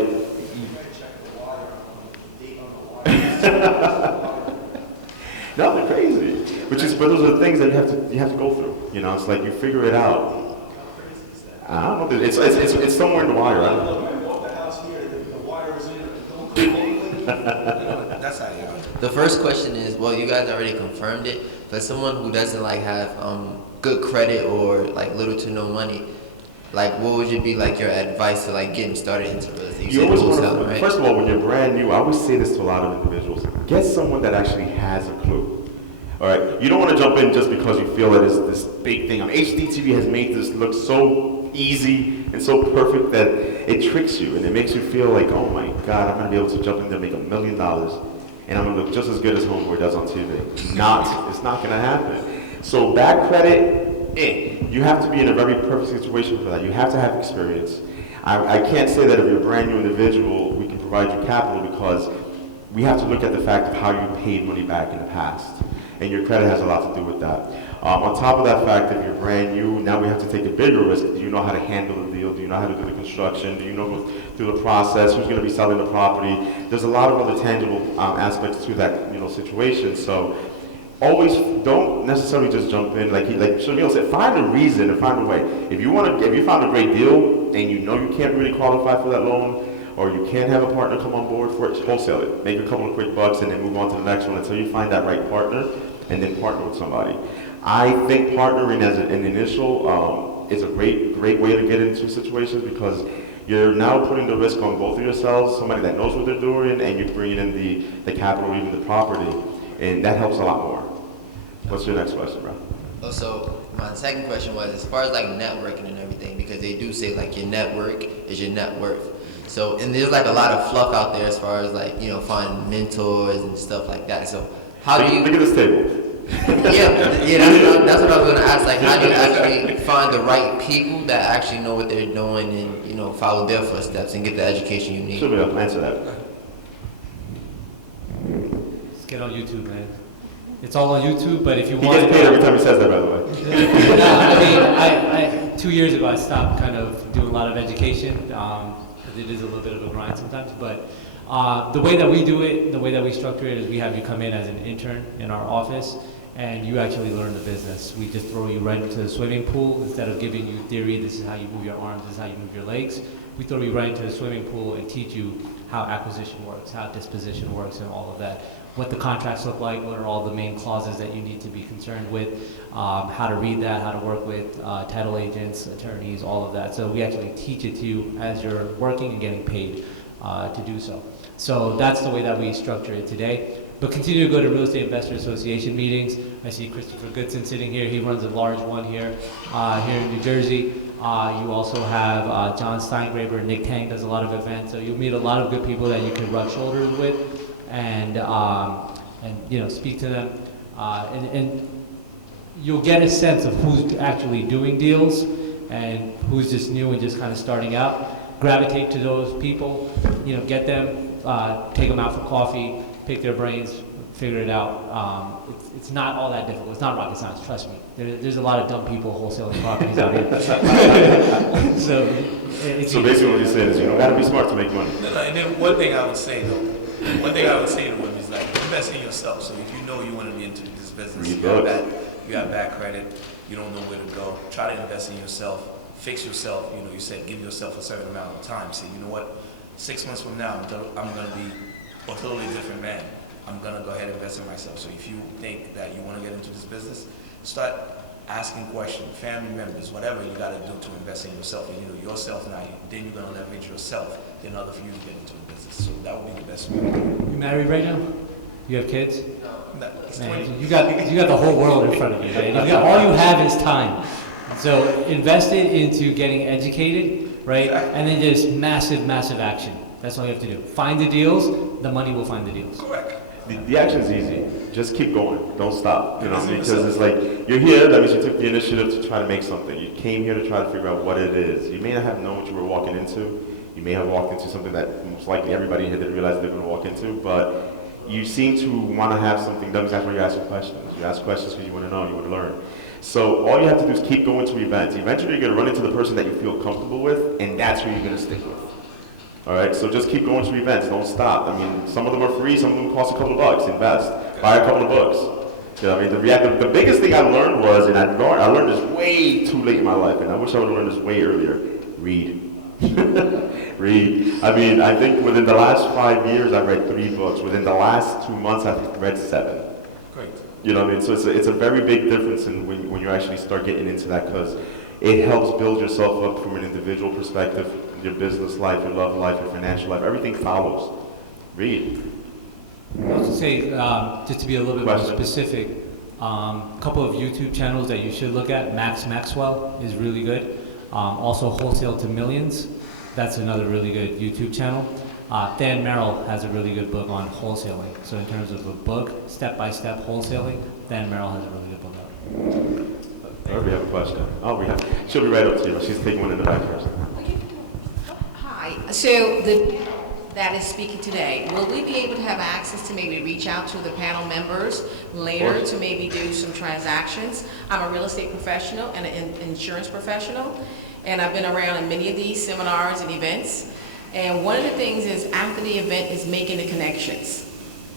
no, they're crazy. But those are the things that you have to go through. You know, it's like you figure it out. I don't know. It's somewhere in the wire. I don't know. That's how you are. The first question is, well, you guys already confirmed it, but someone who doesn't like have good credit or like little to no money, like what would you be like your advice to like getting started into real estate? You always want wholesaling, to, right? first of all, when you're brand new, I always say this to a lot of individuals, get someone that actually has a clue. All right, you don't want to jump in just because you feel that it's this big thing. HDTV has made this look so easy and so perfect that it tricks you and it makes you feel like, oh my God, I'm going to be able to jump in there and make $1 million and I'm going to look just as good as Homeboy does on TV. It's not going to happen. So bad credit, you have to be in a very perfect situation for that. You have to have experience. I can't say that if you're a brand new individual, we can provide you capital because we have to look at the fact of how you paid money back in the past. And your credit has a lot to do with that. On top of that fact, if you're brand new, now we have to take a bigger risk. Do you know how to handle the deal? Do you know how to do the construction? Do you know through the process? Who's going to be selling the property? There's a lot of other tangible aspects to that situation. So always don't necessarily just jump in. Like Shamil said, find a reason and find a way. If you found a great deal and you know you can't really qualify for that loan, or you can't have a partner come on board for it, wholesale it. Make a couple of quick bucks and then move on to the next one until you find that right partner and then partner with somebody. I think partnering as an initial is a great way to get into situations because you're now putting the risk on both of yourselves, somebody that knows what they're doing, and you're bringing in the capital, even the property, and that helps a lot more. What's your next question, bro? Also, my second question was as far as like networking and everything, because they do say like your network is your net worth. So, and there's like a lot of fluff out there as far as like, finding mentors and stuff like that. So how do you... Look at this table. yeah, that's what I was going to ask. Like, how do you actually find the right people that actually know what they're doing and, follow their footsteps and get the education you need? Should be able to answer that. Just get on YouTube, man. It's all on YouTube, but if you He want... gets paid every time he says that, by the way. No, I mean, 2 years ago, I stopped kind of doing a lot of education. It is a little bit of a grind sometimes, but the way that we do it, the way that we structure it is we have you come in as an intern in our office and you actually learn the business. We just throw you right into the swimming pool instead of giving you theory, this is how you move your arms, this is how you move your legs. We throw you right into the swimming pool and teach you how acquisition works, how disposition works and all of that. What the contracts look like, what are all the main clauses that you need to be concerned with, how to read that, how to work with title agents, attorneys, all of that. So we actually teach it to you as you're working and getting paid to do so. So that's the way that we structure it today. But continue to go to Real Estate Investor Association meetings. I see Christopher Goodson sitting here. He runs a large one here in New Jersey. You also have John Steingraber, Nick Tang does a lot of events. So you'll meet a lot of good people that you can rub shoulders with and speak to them. And you'll get a sense of who's actually doing deals and who's just new and just kind of starting out. Gravitate to those people, get them, take them out for coffee, pick their brains, figure it out. It's not all that difficult. It's not rocket science, trust me. There's a lot of dumb people wholesaling properties out here. So basically what you're saying is you don't gotta be smart to make money. And then one thing I would say to them is like invest in yourself. So if you know you want to be into this business, Read you have bad credit, you don't know where to go, try to invest in yourself, fix yourself. You know, you said give yourself a certain amount of time. Say, you know what, 6 months from now, I'm going to be a totally different man. I'm going to go ahead and invest in myself. So if you think that you want to get into this business, start asking questions, family members, whatever you got to do to invest in yourself. And you know yourself now, then you're going to leverage yourself in order for you to get into the business. So that would be the best way. You married right now? You have kids? No, it's Man, 20. you got the whole world in front of you, man. All you have is time. So invest it into getting educated, right? And then just massive, massive action. That's all you have to do. Find the deals, the money will find the deals. Correct. The action's easy. Just keep going. Don't stop. You know, because it's like you're here. That means you took the initiative to try to make something. You came here to try to figure out what it is. You may not have known what you were walking into. You may have walked into something that most likely everybody here didn't realize they were going to walk into. But you seem to want to have something done. That's why you ask questions. You ask questions because you want to know. You want to learn. So all you have to do is keep going to events. Eventually, you're going to run into the person that you feel comfortable with, and that's who you're going to stick with. All right, so just keep going to events. Don't stop. I mean, some of them are free. Some of them cost a couple of bucks. Invest. Buy a couple of books. You know, I mean, the biggest thing I learned was, and I learned this way too late in my life, and I wish I would have learned this way earlier. Read. Read. I mean, I think within the last 5 years, I've read 3 books. Within the last 2 months, I've read 7. Great. You know what I mean? So it's a very big difference in when you actually start getting into that, because it helps build yourself up from an individual perspective, your business life, your love life, your financial life, everything follows. Read. I was to say, just to be a little bit more Question. specific, a couple of YouTube channels that you should look at. Max Maxwell is really good. Also Wholesale to Millions, that's another really good YouTube channel. Dan Merrill has a really good book on wholesaling. So in terms of a book, step-by-step wholesaling, Dan Merrill has a really good book out. We have a question. She'll be right up to you. She's taking one in the back first. Hi. So the panel that is speaking today, will we be able to have access to maybe reach out to the panel members later to maybe do some transactions? I'm a real estate professional and an insurance professional, and I've been around in many of these seminars and events. And one of the things is after the event is making the connections.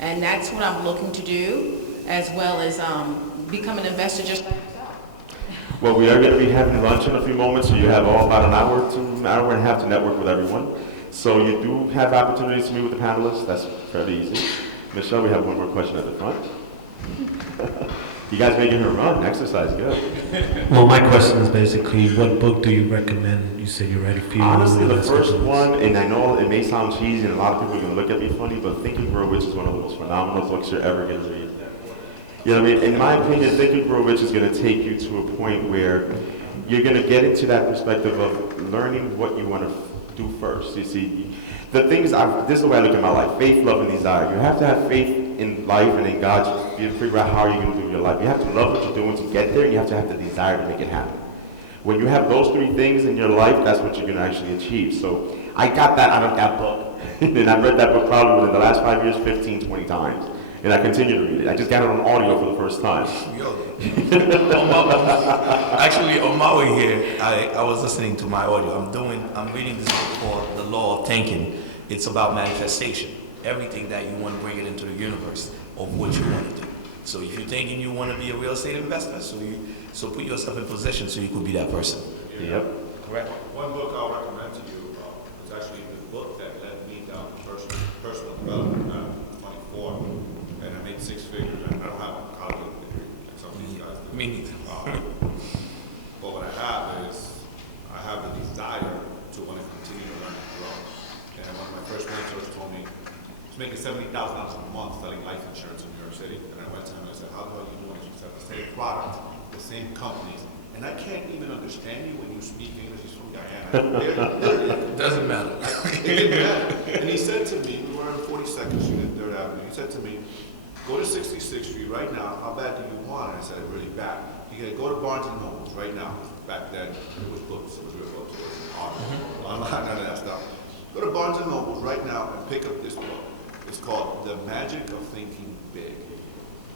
And that's what I'm looking to do, as well as become an investor just like yourself. Well, we are going to be having lunch in a few moments, so you have about an hour to an hour and a half to network with everyone. So you do have opportunities to meet with the panelists. That's fairly easy. Michelle, we have one more question at the front. You guys making her run. Exercise, good. Well, my question is basically, what book do you recommend? You said you're ready for you. Honestly, the first one, and I know it may sound cheesy and a lot of people are going to look at me funny, but Think and Grow Rich is one of the most phenomenal books you're ever going to read. You know what I mean? In my opinion, Think and Grow Rich is going to take you to a point where you're going to get into that perspective of learning what you want to do first. You see, the things, this is the way I look at my life: faith, love, and desire. You have to have faith in life and in God to figure out how you're going to do your life. You have to love what you're doing to get there, and you have to have the desire to make it happen. When you have those 3 things in your life, that's what you're going to actually achieve. So I got that out of that book. And I've read that book probably within the last 5 years, 15, 20 times. And I continue to read it. I just got it on audio for the first time. Actually, on my way here, I was listening to my audio. I'm reading this book called The Law of Thinking. It's about manifestation. Everything that you want to bring it into the universe of what you want to do. So if you're thinking you want to be a real estate investor, so put yourself in position so you could be that person. Yep. Correct. One book I'll recommend to you is actually the book that led me down personal development. I'm 24, and I made 6 figures, and I don't have a college degree like some of these guys do. Me neither. But what I have is, I have the desire to want to continue to learn and grow. And one of my first mentors told me, he's making $70,000 a month selling life insurance in New York City. And I went to him and I said, how the hell are you doing? She said, the same product, the same companies. And I can't even understand you when you speak English. He's from Guyana. It doesn't matter. It didn't matter. And he said to me, we were on 42nd Street and 3rd Avenue. He said to me, go to 66th Street right now. How bad do you want? And I said, really bad. He said, go to Barnes and Nobles right now. Back then, it was books. It was real books. It wasn't art. None of that stuff. Go to Barnes and Nobles right now and pick up this book. It's called The Magic of Thinking Big.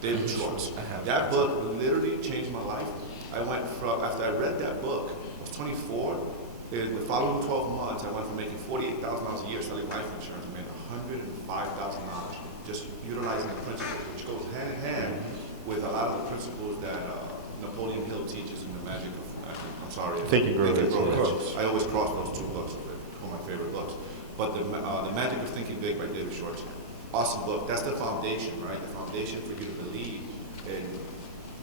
David Schwartz. I have That book literally changed my life. I went from, after I read that book, I was 24. In the following 12 months, I went from making $48,000 a year selling life insurance to making $105,000, just utilizing the principles, which goes hand in hand with a lot of the principles that Napoleon Hill teaches in The Magic of, I'm sorry, Thinking Grow Rich. I always cross those two books. They're one of my favorite books. But the Magic of Thinking Big by David Schwartz. Awesome book. That's the foundation, right? The foundation for you to believe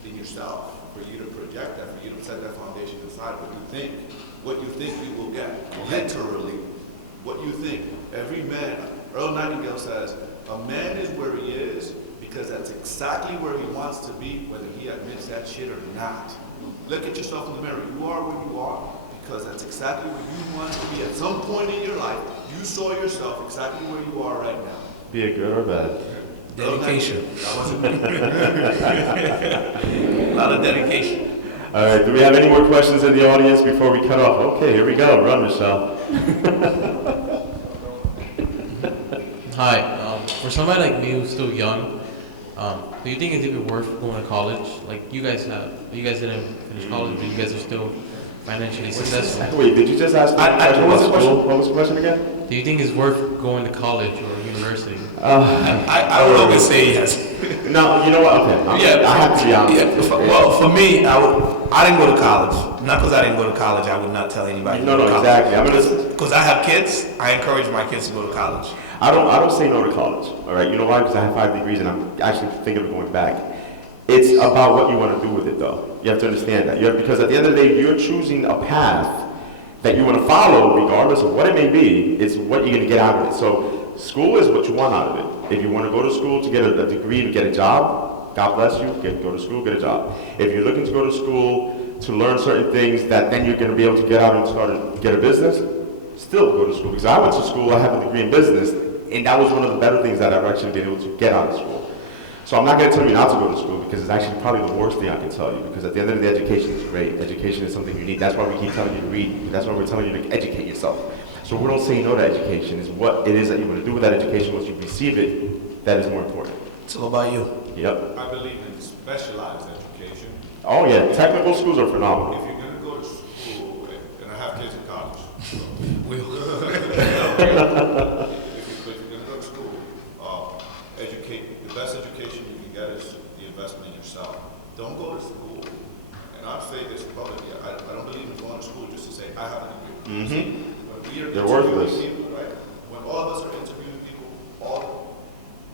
in yourself, for you to project that, for you to set that foundation inside what you think. What you think you will get. Literally, what you think. Every man, Earl Nightingale says, a man is where he is because that's exactly where he wants to be, whether he admits that shit or not. Look at yourself in the mirror. You are where you are because that's exactly where you want to be. At some point in your life, you saw yourself exactly where you are right now. Be it good or bad. Dedication. That wasn't me. A lot of dedication. All right, do we have any more questions in the audience before we cut off? Okay, here we go. Run, Michelle. Hi. For somebody like me who's still young, do you think it's even worth going to college? Like you guys didn't finish college, but you guys are still financially successful. Wait, did you just ask me a question about school? What was the question again? Do you think it's worth going to college or university? I would always say yes. No, you know what? Okay, I have to be honest. Well, for me, I didn't go to college. Not because I didn't go to college, I would not tell anybody. No, exactly. Because I have kids, I encourage my kids to go to college. I don't say no to college. All right, you know why? Because I have 5 degrees and I'm actually thinking of going back. It's about what you want to do with it, though. You have to understand that. Because at the end of the day, you're choosing a path that you want to follow, regardless of what it may be. It's what you're going to get out of it. So school is what you want out of it. If you want to go to school to get a degree, to get a job, God bless you, go to school, get a job. If you're looking to go to school to learn certain things that then you're going to be able to get out and get a business, still go to school. Because I went to school, I have a degree in business, and that was one of the better things that I've actually been able to get out of school. So I'm not going to tell you not to go to school because it's actually probably the worst thing I can tell you, because at the end of the day, education is great. Education is something you need. That's why we keep telling you to read. That's why we're telling you to educate yourself. So we don't say no to education. It's what it is that you want to do with that education once you receive it that is more important. So what about you? Yep. I believe in specialized education. Oh yeah, technical schools are phenomenal. If you're going to go to school, and I have kids in college, so We if you're going to go to school, the best education you can get is the investment in yourself. Don't go to school, and I'll say this publicly, I don't believe in going to school just to say, I have a degree. Mm-hmm. When we are They're interviewing worthless. people, right? When all of us are interviewing people,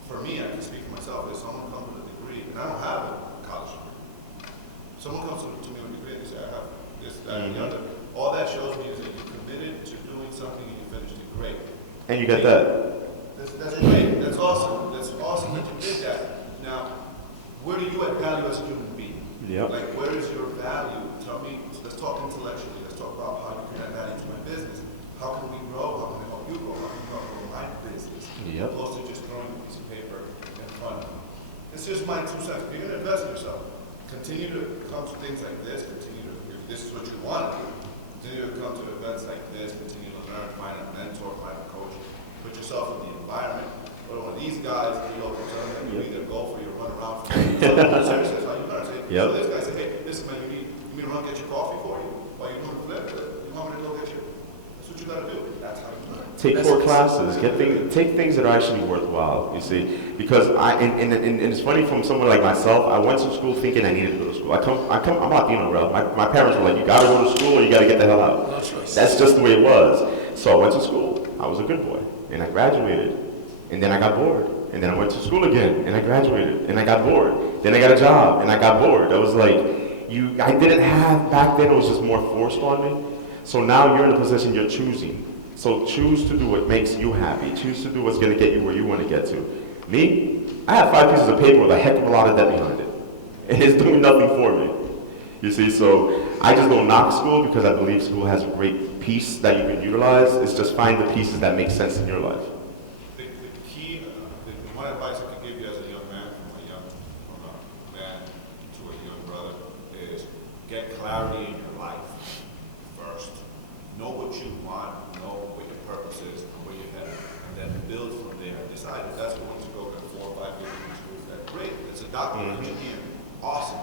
for me, I can speak for myself, if someone comes with a degree, and I don't have a college degree. Someone comes to me with a degree, and they say, I have this, that, and the other. All that shows me is that you're committed to doing something and you finished it great. And you get that. That's great. That's awesome. That's awesome that you did that. Now, where do you add value as a human being? Yep. Like, where is your value? Tell me, let's talk intellectually. Let's talk about how you can add value to my business. How can we grow? How can I help you grow? How can you help grow my business? Yep. Opposed to just throwing a piece of paper in front of me. It's just my 2 cents. If you're going to invest in yourself, continue to come to things like this. If this is what you want to do, continue to come to events like this. Continue to learn, find a mentor, find a coach. Put yourself in the environment. But when these guys, you either go for your run around for seriously, that's how you learn. So this guy say, hey, listen man, you need me to run get your coffee for you while you're doing the flip. You want me to go get you? That's what you gotta do. That's how you learn. Take core classes. Take things that are actually worthwhile. You see, because and it's funny from someone like myself. I went to school thinking I needed to go to school. I'm Latino, bro. My parents were like, you gotta go to school or you gotta get the hell out. No choice. That's just the way it was. So I went to school. I was a good boy, and I graduated, and then I got bored, and then I went to school again, and I graduated, and I got bored. Then I got a job, and I got bored. I was like, I didn't have back then. It was just more forced on me. So now you're in a position you're choosing. So choose to do what makes you happy. Choose to do what's going to get you where you want to get to. Me, I have 5 pieces of paper with a heck of a lot of debt behind it. And it's doing nothing for me. You see, so I just don't knock school because I believe school has a great piece that you can utilize. It's just find the pieces that make sense in your life. The key, one advice I could give you as a young man, from a man to a young brother, is get clarity in your life first. Know what you want, know what your purpose is, and where you're headed, and then build from there. Decide if that's what doctor, engineer, awesome.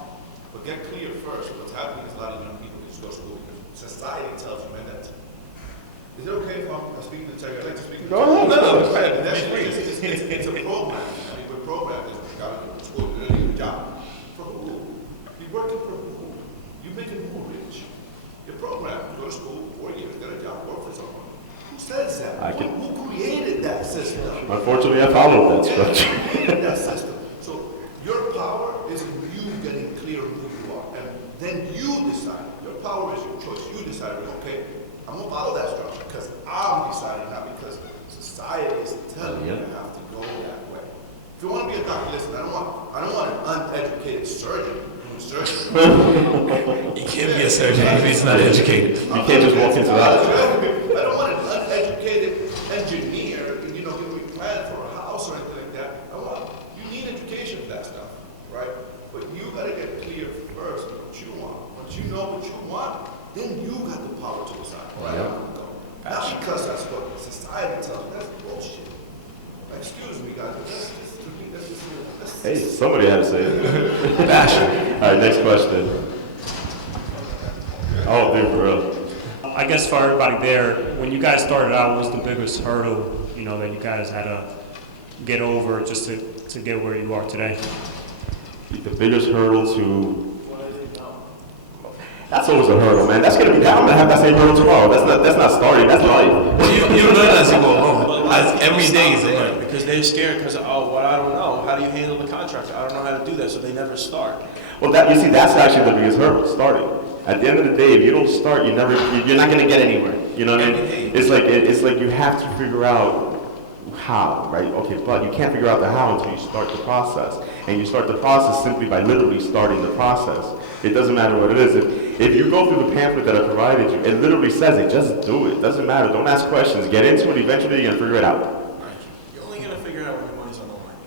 But get clear first. What's happening is a lot of young people just go to school because society tells them, and that's. Is it okay if I'm speaking to the I'd like to speak to the Go ahead. No, go ahead. It's a program. I mean, we're programmed. You got to go to school, you're going to need a job. For who? You're working for who? You're making who rich? You're programmed. You go to school, 4 years, get a job, work for someone. Who says that? Who created that system? Unfortunately, I followed that Yeah, structure. who created that system? So your power is in you getting clear who you are. And then you decide. Your power is your choice. You decide, okay, I'm going to follow that structure because I'm deciding, not because society is telling you to have to go that way. If you want to be a doctor, listen, I don't want an uneducated surgeon doing surgery. You can't be a surgeon if he's not educated. You can't just walk into that. I don't want an uneducated engineer, giving me plan for a house or anything like that. You need education for that stuff, right? But you got to get clear first what you want. Once you know what you want, then you got the power to decide where I want to go. Not because that's what society tells you. That's bullshit. Excuse me, guys, but that's Hey, somebody had to say it. Passion. All right, next question. Oh, dude, for real. I guess for everybody there, when you guys started out, what was the biggest hurdle, that you guys had to get over just to get where you are today? The biggest hurdle to... That's always a hurdle, man. That's gonna be. I'm gonna have that same hurdle tomorrow. That's not starting. That's life. You learn as you go along. Every day is a learn. Because they're scared because, I don't know. How do you handle the contractor? I don't know how to do that, so they never start. Well, that's actually the biggest hurdle. Starting. At the end of the day, if you don't start, you're not gonna get anywhere. You know what I mean? It's like you have to figure out how, right? Okay, but you can't figure out the how until you start the process. And you start the process simply by literally starting the process. It doesn't matter what it is. If you go through the pamphlet that I provided you, it literally says it. Just do it. Doesn't matter. Don't ask questions. Get into it. Eventually, you're gonna figure it out. You're only going to figure it out when your money's on the line.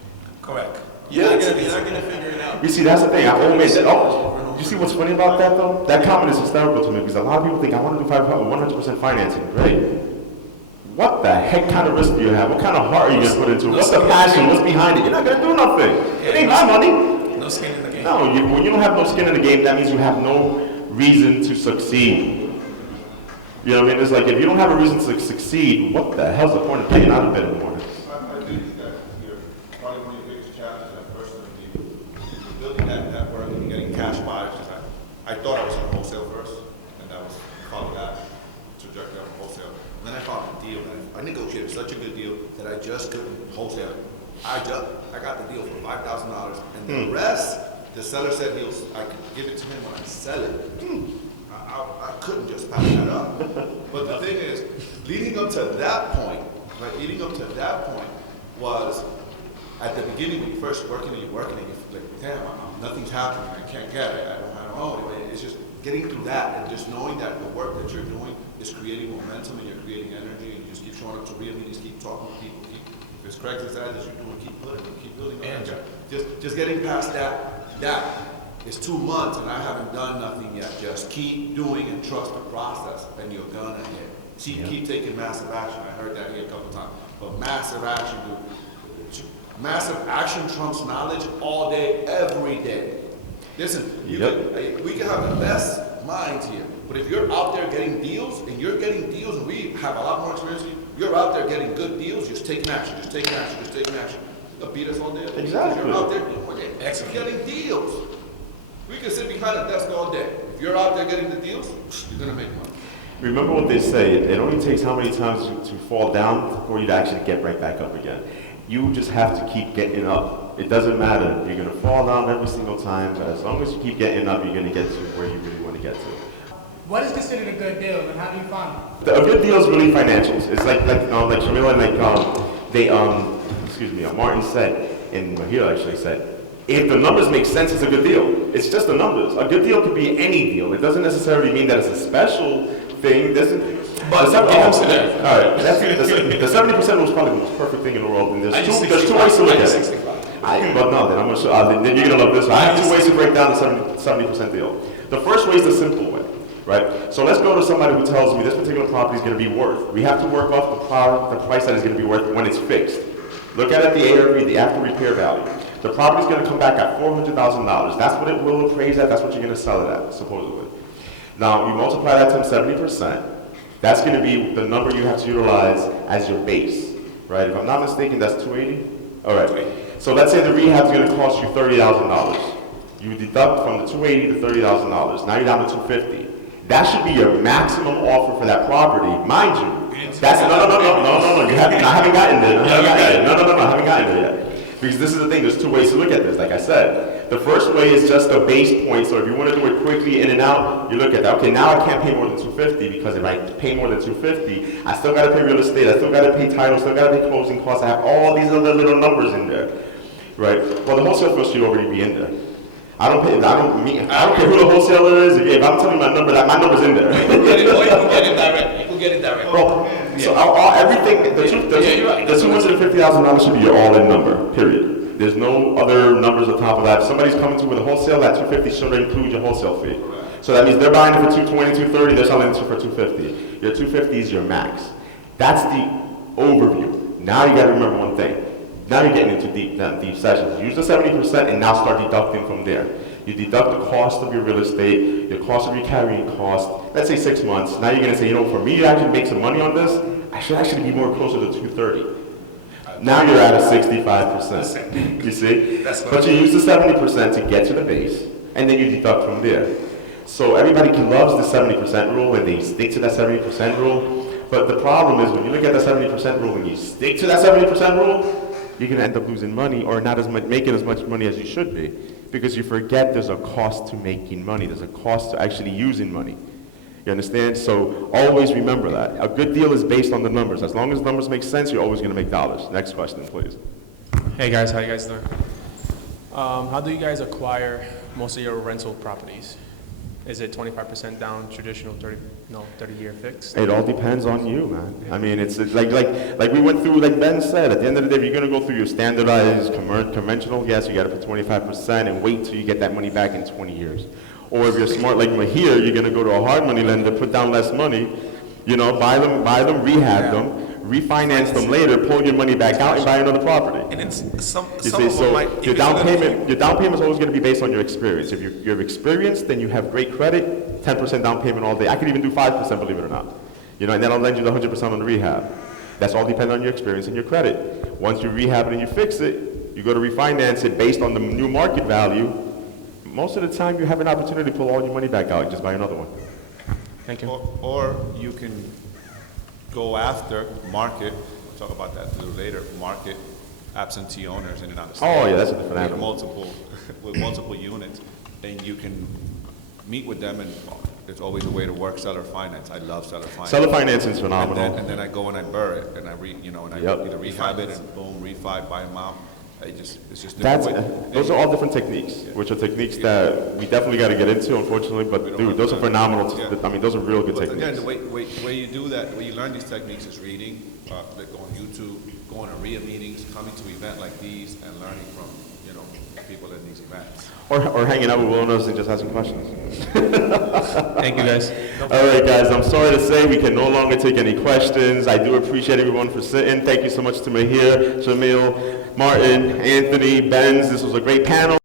Correct. You're not going to figure it out. You see, that's the thing. You see what's funny about that though? That comment is hysterical to me because a lot of people think I want to do 100% financing, right? What the heck kind of risk do you have? What kind of heart are you gonna put into it? What's the passion? What's behind it? You're not gonna do nothing. It ain't my money. No skin in the game. No, when you don't have no skin in the game, that means you have no reason to succeed. You know what I mean? It's like if you don't have a reason to succeed, what the hell's the point of getting out of bed in the morning? I do think that you're probably one of your biggest challenges at first building that network and getting cash buyers. I thought I was on wholesale first, and that was probably that trajectory on wholesale. And then I found a deal, and I negotiated such a good deal that I just couldn't wholesale it. I got the deal for $5,000, and the rest, the seller said I could give it to him when I sell it. I couldn't just pass that up. But the thing is, leading up to that point, was at the beginning when you first working and you're like, damn, nothing's happening. I can't get it. I don't know. It's just getting through that and just knowing that the work that you're doing is creating momentum and you're creating energy and you just keep showing up to real meetings, keep talking to people, if it's correct as that, as you're doing, keep putting it, keep building on that. Just getting past that is 2 months and I haven't done nothing yet. Just keep doing and trust the process and you're gonna hit. Keep taking massive action. I heard that here a couple times. But massive action, dude. Massive action trumps knowledge all day, every day. Listen, we can have the best minds here, but if you're out there getting deals, and you're getting deals, and we have a lot more experience than you, you're out there getting good deals, just taking action, just taking action, just taking action. They'll beat us all day. Exactly. You're out there getting deals. We can sit behind a desk all day. If you're out there getting the deals, you're gonna make money. Remember what they say, it only takes how many times to fall down for you to actually get right back up again. You just have to keep getting up. It doesn't matter. You're going to fall down every single time, but as long as you keep getting up, you're going to get to where you really want to get to. What is considered a good deal, and how do you find it? A good deal is really financials. It's like Shamila and Martin said, and Mahir actually said, if the numbers make sense, it's a good deal. It's just the numbers. A good deal could be any deal. It doesn't necessarily mean that it's a special thing. But the 70% was probably the most perfect thing in the world. And there's two ways to look at it. But no, then I'm gonna show. Then you're gonna love this one. I have 2 ways to break down the 70% deal. The first way is the simple way, right? So let's go to somebody who tells me this particular property is going to be worth. We have to work off the price that is going to be worth when it's fixed. Look at it, the ARV, the after repair value. The property's gonna come back at $400,000. That's what it will appraise at, that's what you're gonna sell it at, supposedly. Now, you multiply that times 70%, that's gonna be the number you have to utilize as your base, right? If I'm not mistaken, that's 280? All right, so let's say the rehab's gonna cost you $30,000. You deduct from the 280 to $30,000, now you're down to 250. That should be your maximum offer for that property, mind you. That's, no, you haven't, I haven't gotten there. I haven't gotten there yet. Because this is the thing, there's two ways to look at this, like I said. The first way is just a base point, so if you want to do it quickly in and out, you look at that, okay, now I can't pay more than $250, because if I pay more than $250, I still got to pay real estate, I still got to pay title, still got to pay closing costs, I have all these other little numbers in there, right? Well, the wholesale first should already be in there. I don't care who the wholesaler is, if I'm telling you my number, my number's in there. Or you can get it direct. You can get it direct. Well, so everything, the $250,000 should be your all-in number, period. There's no other numbers on top of that. If somebody's coming to with a wholesale, that $250 should include your wholesale fee. So that means they're buying it for $220, $230, they're selling it for $250. Your $250 is your max. That's the overview. Now you gotta remember one thing. Now you're getting into deep sessions. Use the 70% and now start deducting from there. You deduct the cost of your real estate, your cost of your carrying cost, let's say 6 months. Now you're gonna say, you know, for me to actually make some money on this, I should actually be more closer to 230. Now you're at a 65%, you see? But you use the 70% to get to the base, and then you deduct from there. So everybody loves the 70% rule, and they stick to that 70% rule. But the problem is when you look at the 70% rule and you stick to that 70% rule, you're gonna end up losing money or not making as much money as you should be. Because you forget there's a cost to making money. There's a cost to actually using money. You understand? So always remember that. A good deal is based on the numbers. As long as numbers make sense, you're always gonna make dollars. Next question, please. Hey guys, how you guys doing? How do you guys acquire most of your rental properties? Is it 25% down, traditional 30-year fixed? It all depends on you, man. I mean, it's like we went through, like Ben said, at the end of the day, if you're gonna go through your standardized conventional, yes, you gotta put 25% and wait till you get that money back in 20 years. Or if you're smart like Mahir, you're gonna go to a hard money lender, put down less money, you know, buy them, rehab them, refinance them later, pull your money back out and buy another property. And it's some You of see, them so might, your down payment is always going to be based on your experience. If you're experienced, then you have great credit, 10% down payment all day. I could even do 5%, believe it or not. You know, and then I'll lend you the 100% on the rehab. That's all dependent on your experience and your credit. Once you rehab it and you fix it, you go to refinance it based on the new market value. Most of the time, you have an opportunity to pull all your money back out and just buy another one. Thank you. or you can go after market, we'll talk about that a little later, market absentee owners in and out of state. Oh, yeah, that's a different With animal. with multiple units, and you can meet with them, and there's always a way to work seller finance. I love seller finance. Seller financing is phenomenal. And then I go and I burr it, and I either rehab it and boom, refi, buy them out. It's just different. Those are all different techniques, which are techniques that we definitely got to get into, unfortunately. But dude, those are phenomenal. I mean, those are real good techniques. Again, the way you do that, the way you learn these techniques is reading, like go on YouTube, going to RIA meetings, coming to events like these, and learning from people in these events. Or hanging out with wellness and just asking questions. Thank you, guys. All right, guys, I'm sorry to say we can no longer take any questions. I do appreciate everyone for sitting. Thank you so much to Mahir, Jamil, Martin, Anthony, Benz. This was a great panel.